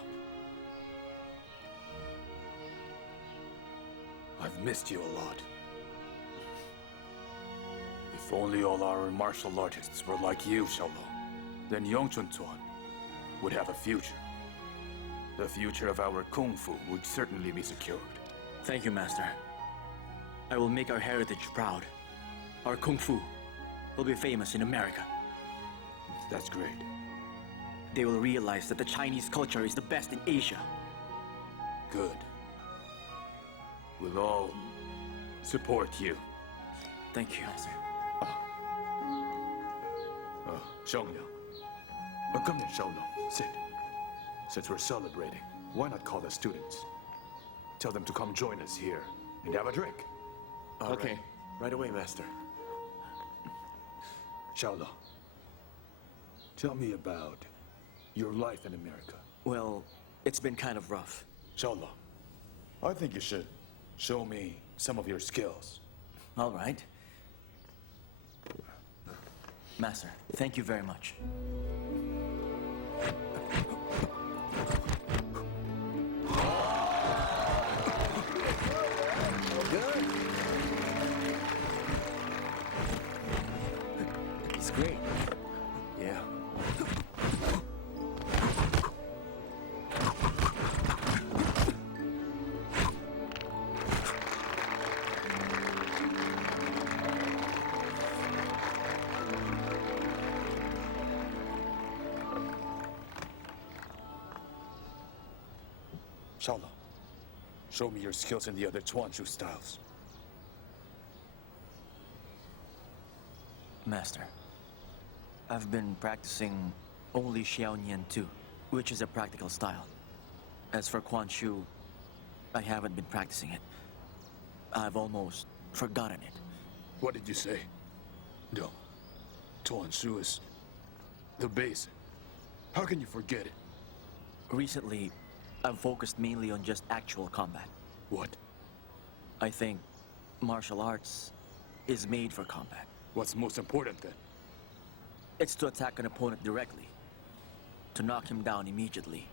I've missed you a lot. If only all our martial artists were like you, Xiaolong, then Yongchun-Tuan would have a future. The future of our Kungfu would certainly be secured. Thank you, Master. I will make our heritage proud. Our Kungfu will be famous in America. That's great. They will realize that the Chinese culture is the best in Asia. Good. We'll all support you. Thank you, Master. Xiaoliang. Come here, Xiaolong. Sit. Since we're celebrating, why not call the students? Tell them to come join us here and have a drink. All Okay. Right away, Master. Xiaolong, tell me about your life in America. Well, it's been kind of rough. Xiaolong, I think you should show me some of your skills. All right. Master, thank you very much. It's great. Yeah. Xiaolong, show me your skills in the other Chuanshu styles. Master, I've been practicing only Xiaonian 2, which is a practical style. As for Quan Shu, I haven't been practicing it. I've almost forgotten it. What did you say? No. Chuanshu is the basic. How can you forget it? Recently, I've focused mainly on just actual combat. What? I think martial arts is made for combat. What's most important then? It's to attack an opponent directly, to knock him down immediately,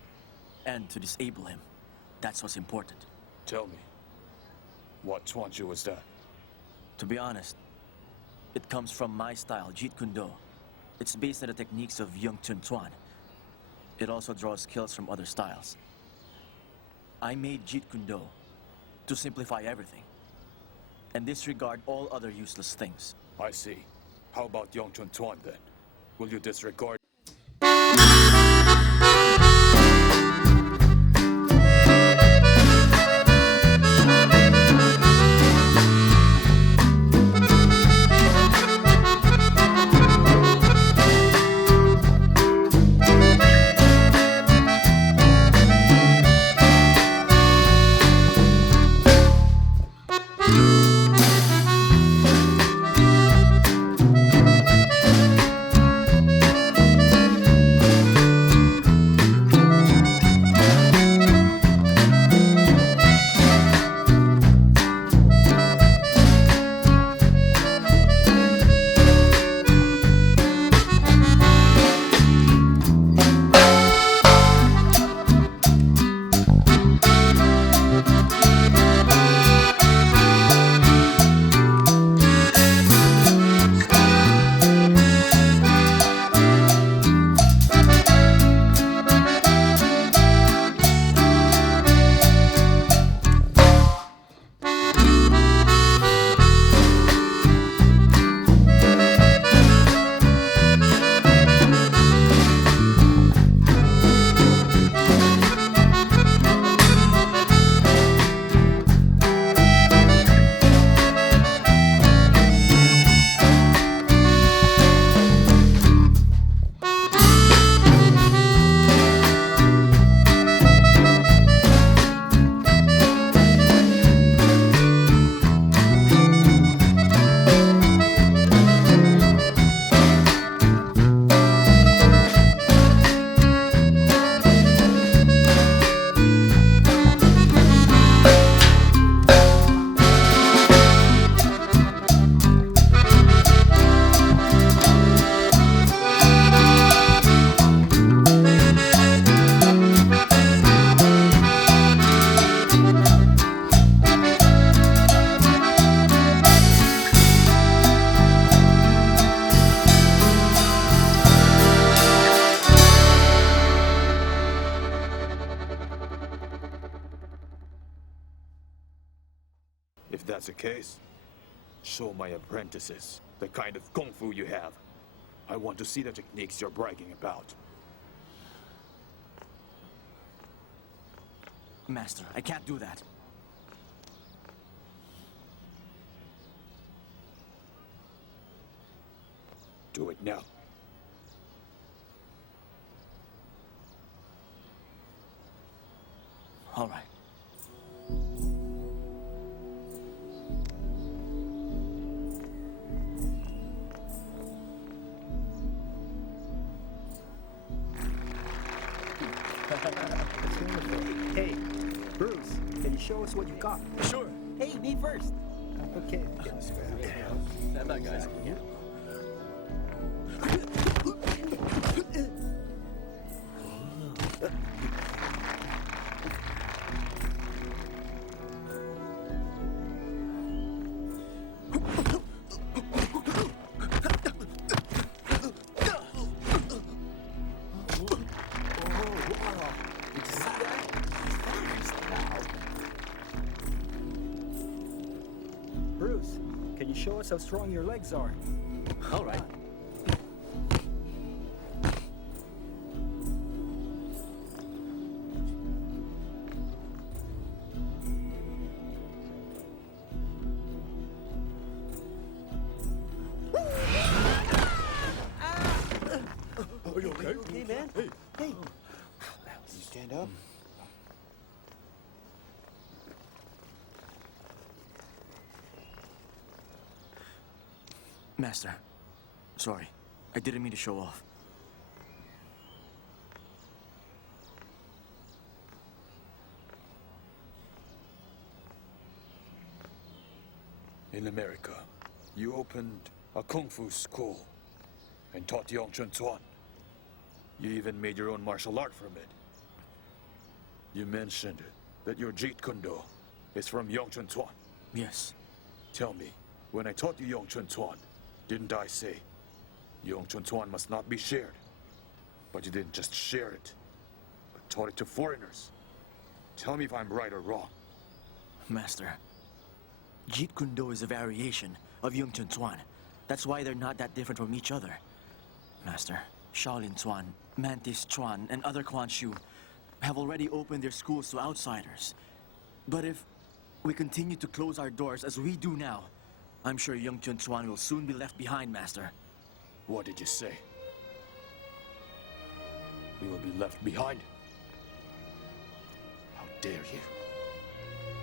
and to disable him. That's what's important. Tell me, what Chuanshu was that? To be honest, it comes from my style, Jeet Kune Do. It's based on the techniques of Wing Chun. It also draws skills from other styles. I made Jeet Kune Do to simplify everything and disregard all other useless things. I see. How about Yong Chun Tuan then? Will you disregard? If that's the case, show my apprentices the kind of kung fu you have. I want to see the techniques you're bragging about. Master, I can't do that. Do it now. show us what you got? Sure. Hey, me first. Okay. Stand by, guys. Bruce, can you show us how strong your legs are? All right. Are you okay? Hey, man. Hey. You stand up? Master, sorry. I didn't mean to show off. In America, you opened a Kung Fu school and taught Wing Chun. You even made your own martial art from it. You mentioned that your Jeet Kune Do is from Wing Chun. Yes. Tell me, when I taught you Wing Chun, didn't I say Wing Chun must not be shared? But you didn't just share it, but taught it to foreigners. Tell me if I'm right or wrong. Master, Jeet Kune Do is a variation of Wing Chun. That's why they're not that different from each other. Master, Shaolin Chuan, Mantis Chuan, and other Quan Shu have already opened their schools to outsiders. But if we continue to close our doors as we do now, I'm sure Wing Chun will soon be left behind, Master. What did you say? We will be left behind? How dare you?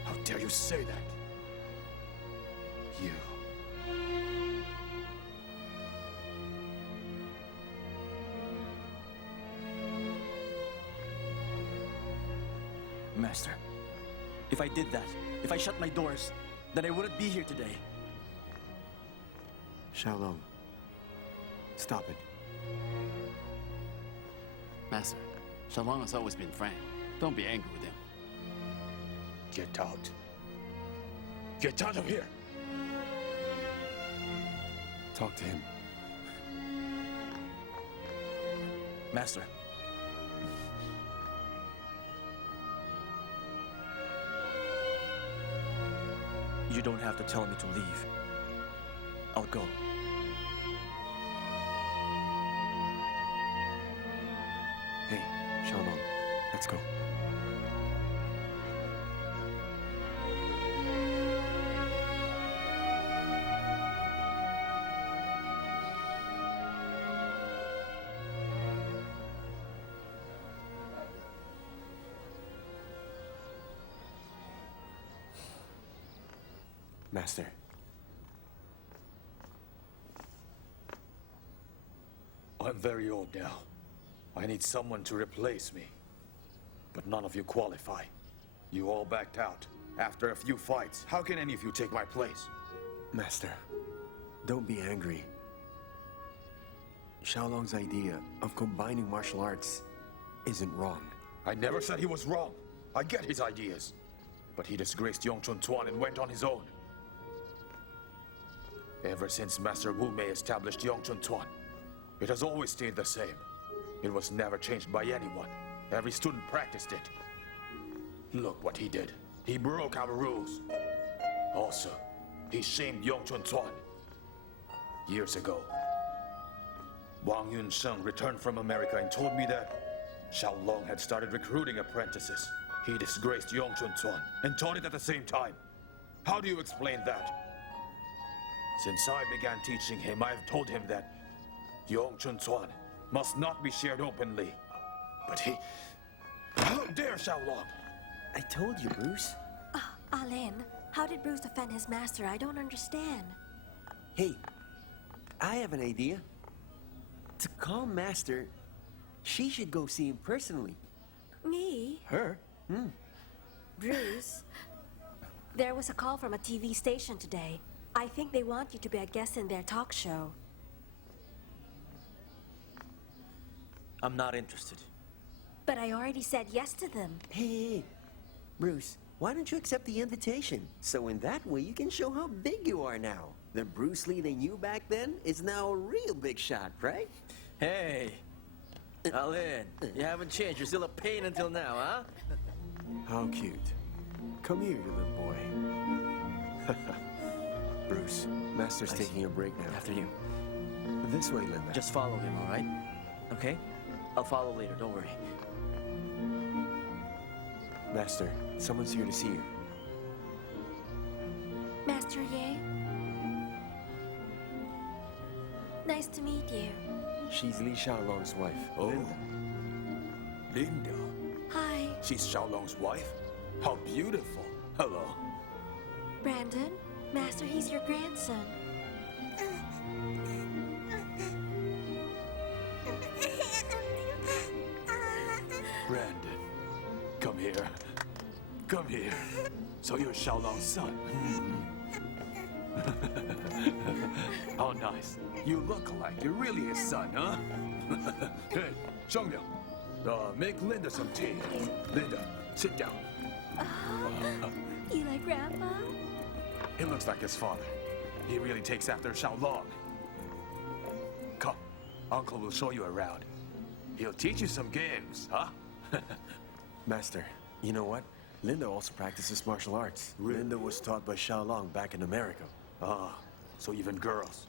How dare you say that? You. Master, if I did that, if I shut my doors, then I wouldn't be here today. Xiaolong, stop it. Master, Xiaolong has always been frank. Don't be angry with him. Get out. Get out of here! Talk to him. Master. You don't have to tell me to leave. I'll go. Hey, Xiaolong, let's go. Master. I'm very old now. I need someone to replace me. But none of you qualify. You all backed out after a few fights. How can any of you take my place? Master, don't be angry. Xiaolong's idea of combining martial arts isn't wrong. I never said he was wrong. I get his ideas. But he disgraced Wing Chun and went on his own. Ever since Master Wu Mei established Wing Chun, it has always stayed the same. It was never changed by anyone. Every student practiced it. Look what he did. He broke our rules. Also, he shamed Wing Chun. Years ago, Wang Yunsheng returned from America and told me that Xiaolong had started recruiting apprentices. He disgraced Wing Chun and taught it at the same time. How do you explain that? Since I began teaching him, I have told him that Wing Chun must not be shared openly. But he... How dare Xiaolong! I told you, Bruce. Alin, how did Bruce offend his master? I don't understand. Hey, I have an idea. To calm Master, she should go see him personally. Me? Her? Bruce, There was a call from a TV station today. I think they want you to be a guest in their talk show. I'm not interested. But I already said yes to them. Hey, Bruce, why don't you accept the invitation? So in that way, you can show how big you are now. The Bruce Lee they knew back then is now a real big shot, right? Hey, Alin, you haven't changed. You're still a pain until now, huh? How cute. Come here, you little boy. Bruce, Master's taking a break now. After you. This way, Linda. Just follow him, all right? Okay? I'll follow later, don't worry. Master, someone's here to see you. Master Ye? Nice to meet you. She's Li Xiaolong's wife, Linda. Linda? Hi. She's Xiaolong's wife? How beautiful. Hello. Brandon? Master, he's your grandson. Brandon, come here. Come here. So you're Xiaolong's son. How nice. You look alike. You're really his son, huh? Hey, Xiangliang, make Linda some tea. Linda, sit down. You like Grandpa? He looks like his father. He really takes after Xiaolong. Come, Uncle will show you around. He'll teach you some games, huh? Master, you know what? Linda also practices martial arts. Linda was taught by Xiaolong back in America. Ah, so even girls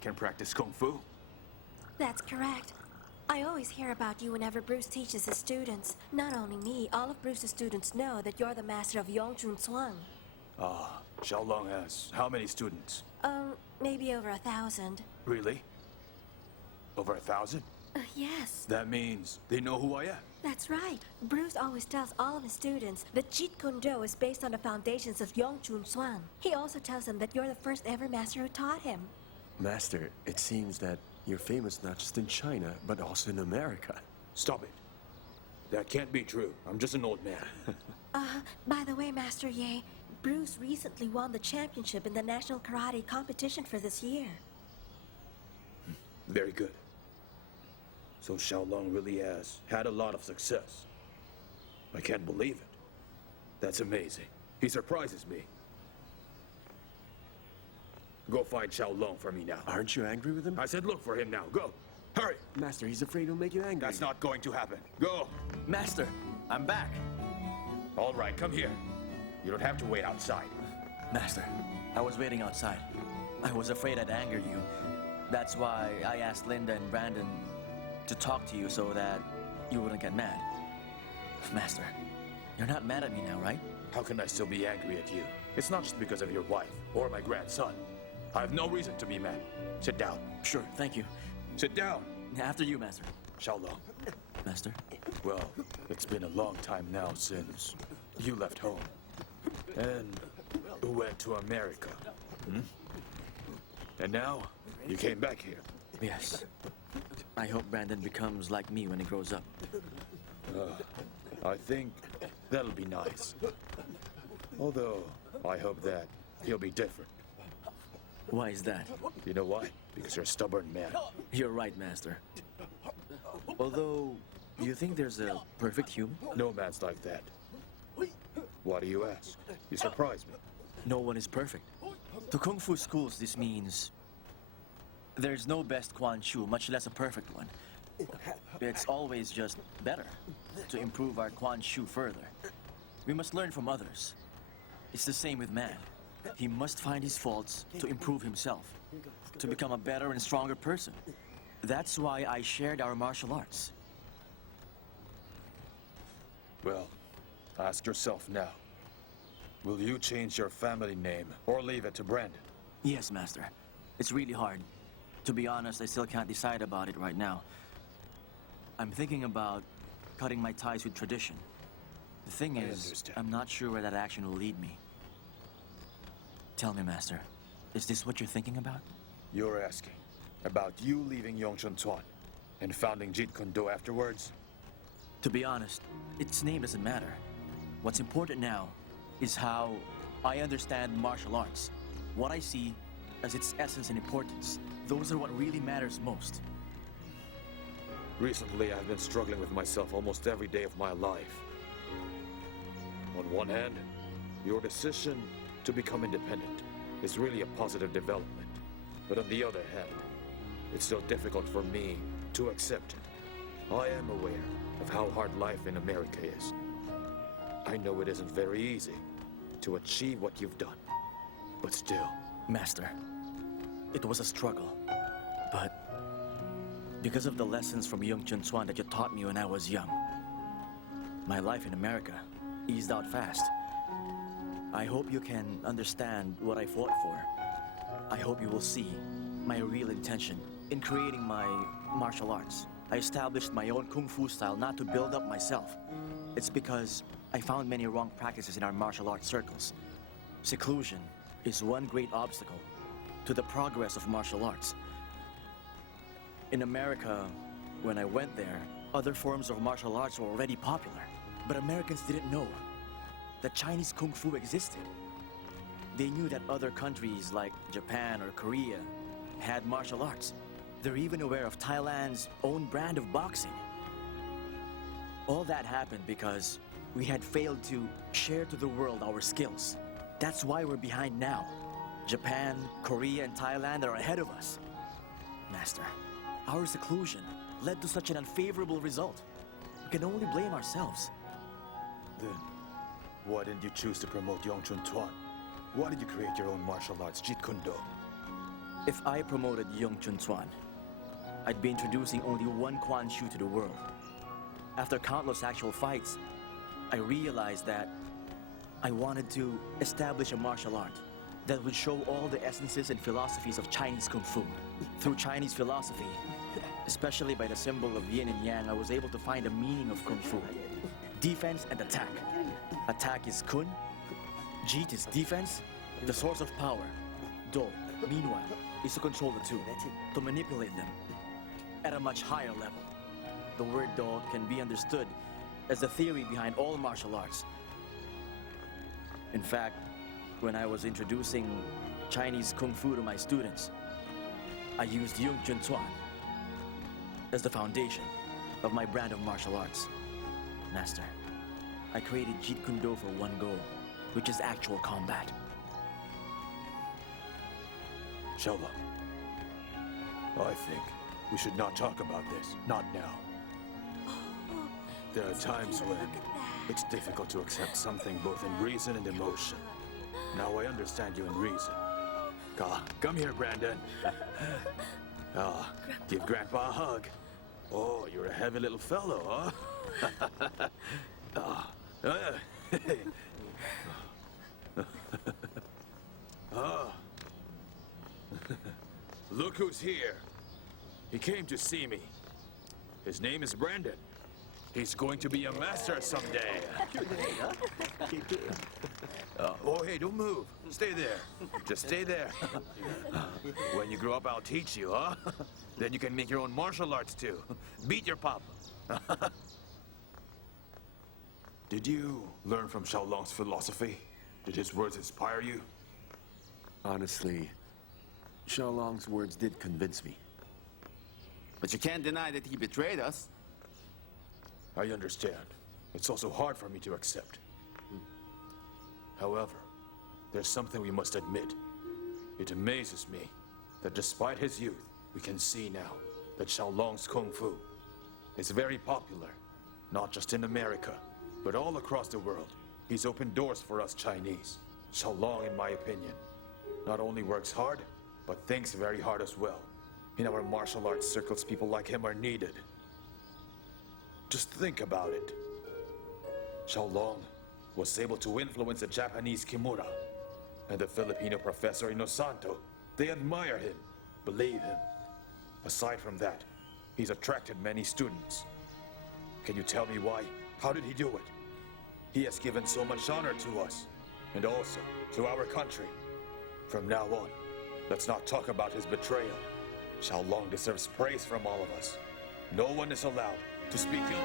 can practice Kung Fu? That's correct. I always hear about you whenever Bruce teaches his students. Not only me, all of Bruce's students know that you're the master of Wing Chun. Ah, Xiaolong has how many students? Maybe over 1,000. Really? Over 1,000? Yes. That means they know who I am. That's right. Bruce always tells all of his students that Jeet Kune Do is based on the foundations of Wing Chun. He also tells them that you're the first ever master who taught him. Master, it seems that you're famous not just in China, but also in America. Stop it. That can't be true. I'm just an old man. By the way, Master Ye, Bruce recently won the championship in the national karate competition for this year. Very good. So Xiaolong really has had a lot of success. I can't believe it. That's amazing. He surprises me. Go find Xiaolong for me now. Aren't you angry with him? I said look for him now. Go. Hurry. Master, he's afraid he'll make you angry. That's not going to happen. Go. Master, I'm back. All right, come here. You don't have to wait outside. Master, I was waiting outside. I was afraid I'd anger you. That's why I asked Linda and Brandon to talk to you so that you wouldn't get mad. Master, you're not mad at me now, right? How can I still be angry at you? It's not just because of your wife or my grandson. I have no reason to be mad. Sit down. Sure, thank you. Sit down. After you, Master. Xiaolong. Master? Well, it's been a long time now since you left home and went to America. And now you came back here. Yes. I hope Brandon becomes like me when he grows up. I think that'll be nice. Although, I hope that he'll be different. Why is that? You know why? Because you're a stubborn man. You're right, Master. Although, you think there's a perfect human? No man's like that. Why do you ask? You surprise me. No one is perfect. To Kung Fu schools, this means there's no best Quan Chu, much less a perfect one. It's always just better to improve our Quan Chu further. We must learn from others. It's the same with man. He must find his faults to improve himself, to become a better and stronger person. That's why I shared our martial arts. Well, ask yourself now. Will you change your family name or leave it to Brandon? Yes, Master. It's really hard. To be honest, I still can't decide about it right now. I'm thinking about cutting my ties with tradition. The thing is, I'm not sure where that action will lead me. Tell me, Master, is this what you're thinking about? You're asking about you leaving Yongchun Tuan and founding Jeet Kune Do afterwards? To be honest, its name doesn't matter. What's important now is how I understand martial arts. What I see as its essence and importance. Those are what really matters most. Recently, I've been struggling with myself almost every day of my life. On one hand, your decision to become independent is really a positive development. But on the other hand, it's still difficult for me to accept it. I am aware of how hard life in America is. I know it isn't very easy to achieve what you've done. But still... Master, it was a struggle. But because of the lessons from Wing Chun that you taught me when I was young, my life in America eased out fast. I hope you can understand what I fought for. I hope you will see my real intention in creating my martial arts. I established my own Kung Fu style not to build up myself. It's because I found many wrong practices in our martial arts circles. Seclusion is one great obstacle to the progress of martial arts. In America, when I went there, other forms of martial arts were already popular. But Americans didn't know that Chinese Kung Fu existed. They knew that other countries like Japan or Korea had martial arts. They're even aware of Thailand's own brand of boxing. All that happened because we had failed to share to the world our skills. That's why we're behind now. Japan, Korea, and Thailand are ahead of us. Master, our seclusion led to such an unfavorable result. We can only blame ourselves. Then, why didn't you choose to promote Wing Chun? Why did you create your own martial arts, Jeet Kune Do? If I promoted Wing Chun, I'd be introducing only one Quan Shu to the world. After countless actual fights, I realized that I wanted to establish a martial art that would show all the essences and philosophies of Chinese Kung Fu. Through Chinese philosophy, especially by the symbol of yin and yang, I was able to find the meaning of Kung Fu. Defense and attack. Attack is Kun, Jeet is defense, the source of power. Do, meanwhile, is to control the two, to manipulate them at a much higher level. The word Do can be understood as the theory behind all martial arts. In fact, when I was introducing Chinese Kung Fu to my students, I used Wing Chun as the foundation of my brand of martial arts. Master, I created Jeet Kune Do for one goal, which is actual combat. Xiaolong, I think we should not talk about this. Not now. There are times when it's difficult to accept something both in reason and emotion. Now I understand you in reason. Come here, Brandon. Give Grandpa a hug. Oh, you're a heavy little fellow, huh? Look who's here. He came to see me. His name is Brandon. He's going to be a master someday. Oh, hey, don't move. Stay there. Just stay there. When you grow up, I'll teach you, huh? Then you can make your own martial arts, too. Beat your papa. Did you learn from Xiaolong's philosophy? Did his words inspire you? Honestly, Xiaolong's words did convince me. But you can't deny that he betrayed us. I understand. It's also hard for me to accept. However, there's something we must admit. It amazes me that despite his youth, we can see now that Xiaolong's Kung Fu is very popular, not just in America, but all across the world. He's opened doors for us Chinese. Xiaolong, in my opinion, not only works hard, but thinks very hard as well. In our martial arts circles, people like him are needed. Just think about it. Xiaolong was able to influence the Japanese Kimura and the Filipino professor Inosanto. They admire him, believe him. Aside from that, he's attracted many students. Can you tell me why? How did he do it? He has given so much honor to us, and also to our country. From now on, let's not talk about his betrayal. Xiaolong deserves praise from all of us. No one is allowed to speak ill.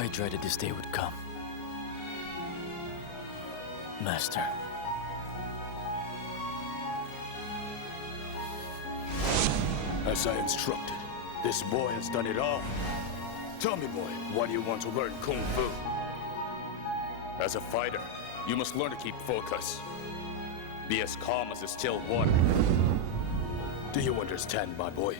I dreaded this day would come. Master. As I instructed, this boy has done it all. Tell me, boy, why do you want to learn Kung Fu? As a fighter, you must learn to keep focus. Be as calm as a still water. Do you understand, my boy?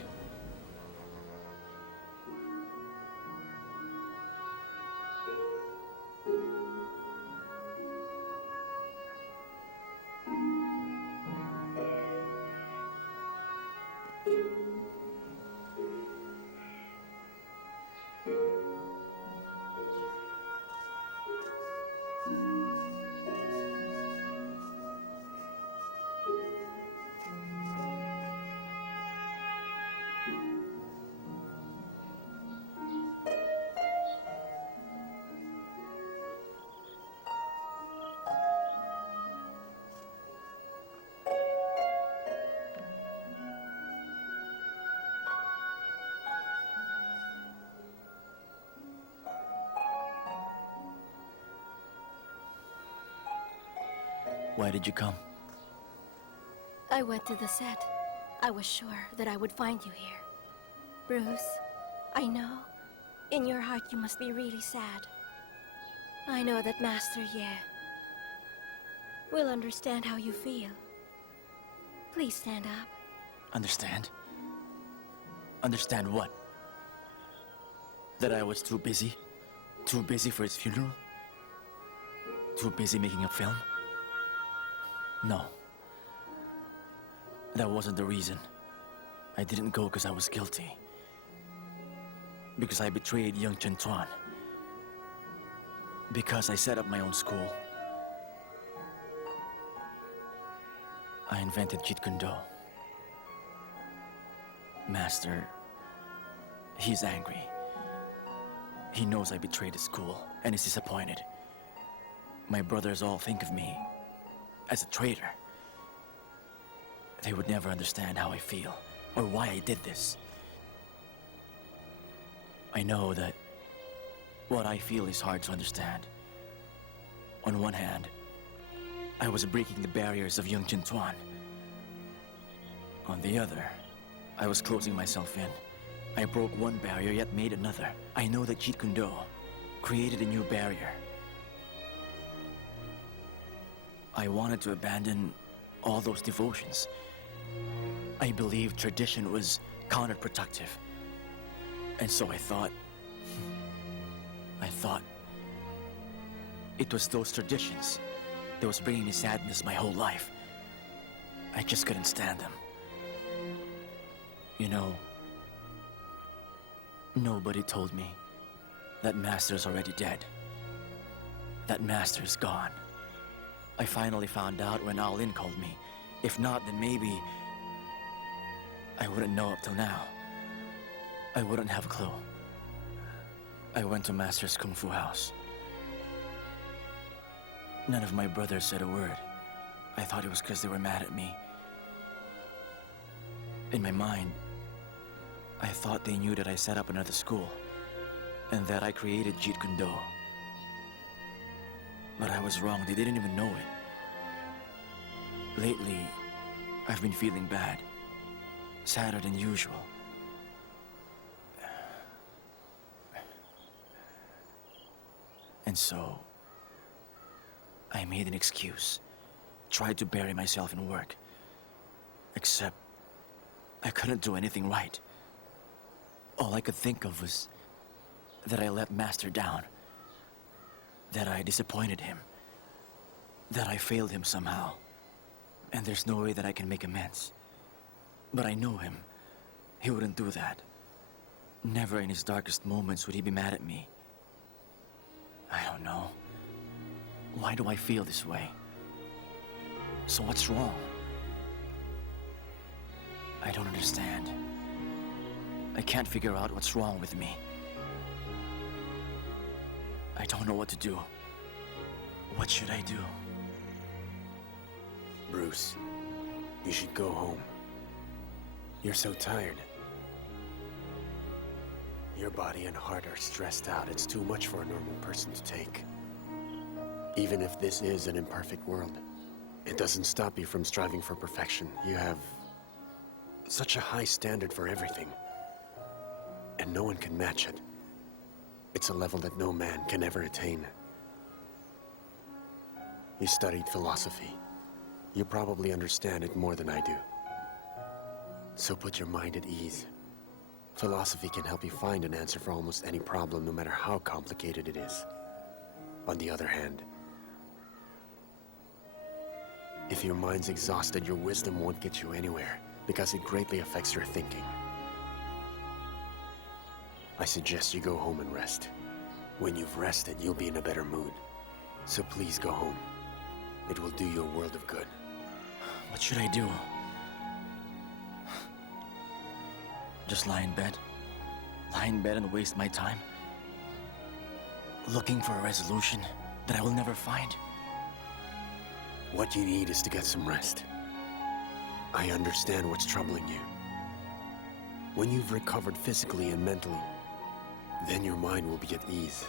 Why did you come? I went to the set. I was sure that I would find you here. Bruce, I know, in your heart you must be really sad. I know that Master Ye will understand how you feel. Please stand up. Understand? Understand what? That I was too busy? Too busy for his funeral? Too busy making a film? No. That wasn't the reason. I didn't go because I was guilty. Because I betrayed young Chen Tuan. Because I set up my own school. I invented Jeet Kune Do. Master, he's angry. He knows I betrayed his school and is disappointed. My brothers all think of me as a traitor. They would never understand how I feel or why I did this. I know that what I feel is hard to understand. On one hand, I was breaking the barriers of young Chen Tuan. On the other, I was closing myself in. I broke one barrier yet made another. I know that Jeet Kune Do created a new barrier. I wanted to abandon all those devotions. I believed tradition was counterproductive. And so I thought it was those traditions that was bringing me sadness my whole life. I just couldn't stand them. You know, nobody told me that Master's already dead. That Master's gone. I finally found out when All In called me. If not, then maybe I wouldn't know up till now. I wouldn't have a clue. I went to Master's Kung Fu house. None of my brothers said a word. I thought it was because they were mad at me. In my mind, I thought they knew that I set up another school and that I created Jeet Kune Do. But I was wrong. They didn't even know it. Lately, I've been feeling bad. Sadder than usual. And so, I made an excuse. Tried to bury myself in work. Except, I couldn't do anything right. All I could think of was that I let Master down. That I disappointed him. That I failed him somehow. And there's no way that I can make amends. But I know him. He wouldn't do that. Never in his darkest moments would he be mad at me. I don't know. Why do I feel this way? So what's wrong? I don't understand. I can't figure out what's wrong with me. I don't know what to do. What should I do? Bruce, you should go home. You're so tired. Your body and heart are stressed out. It's too much for a normal person to take. Even if this is an imperfect world, it doesn't stop you from striving for perfection. You have such a high standard for everything, and no one can match it. It's a level that no man can ever attain. You studied philosophy. You probably understand it more than I do. So put your mind at ease. Philosophy can help you find an answer for almost any problem, no matter how complicated it is. On the other hand, if your mind's exhausted, your wisdom won't get you anywhere, because it greatly affects your thinking. I suggest you go home and rest. When you've rested, you'll be in a better mood. So please go home. It will do you a world of good. What should I do? Just lie in bed? Lie in bed and waste my time? Looking for a resolution that I will never find? What you need is to get some rest. I understand what's troubling you. When you've recovered physically and mentally, then your mind will be at ease.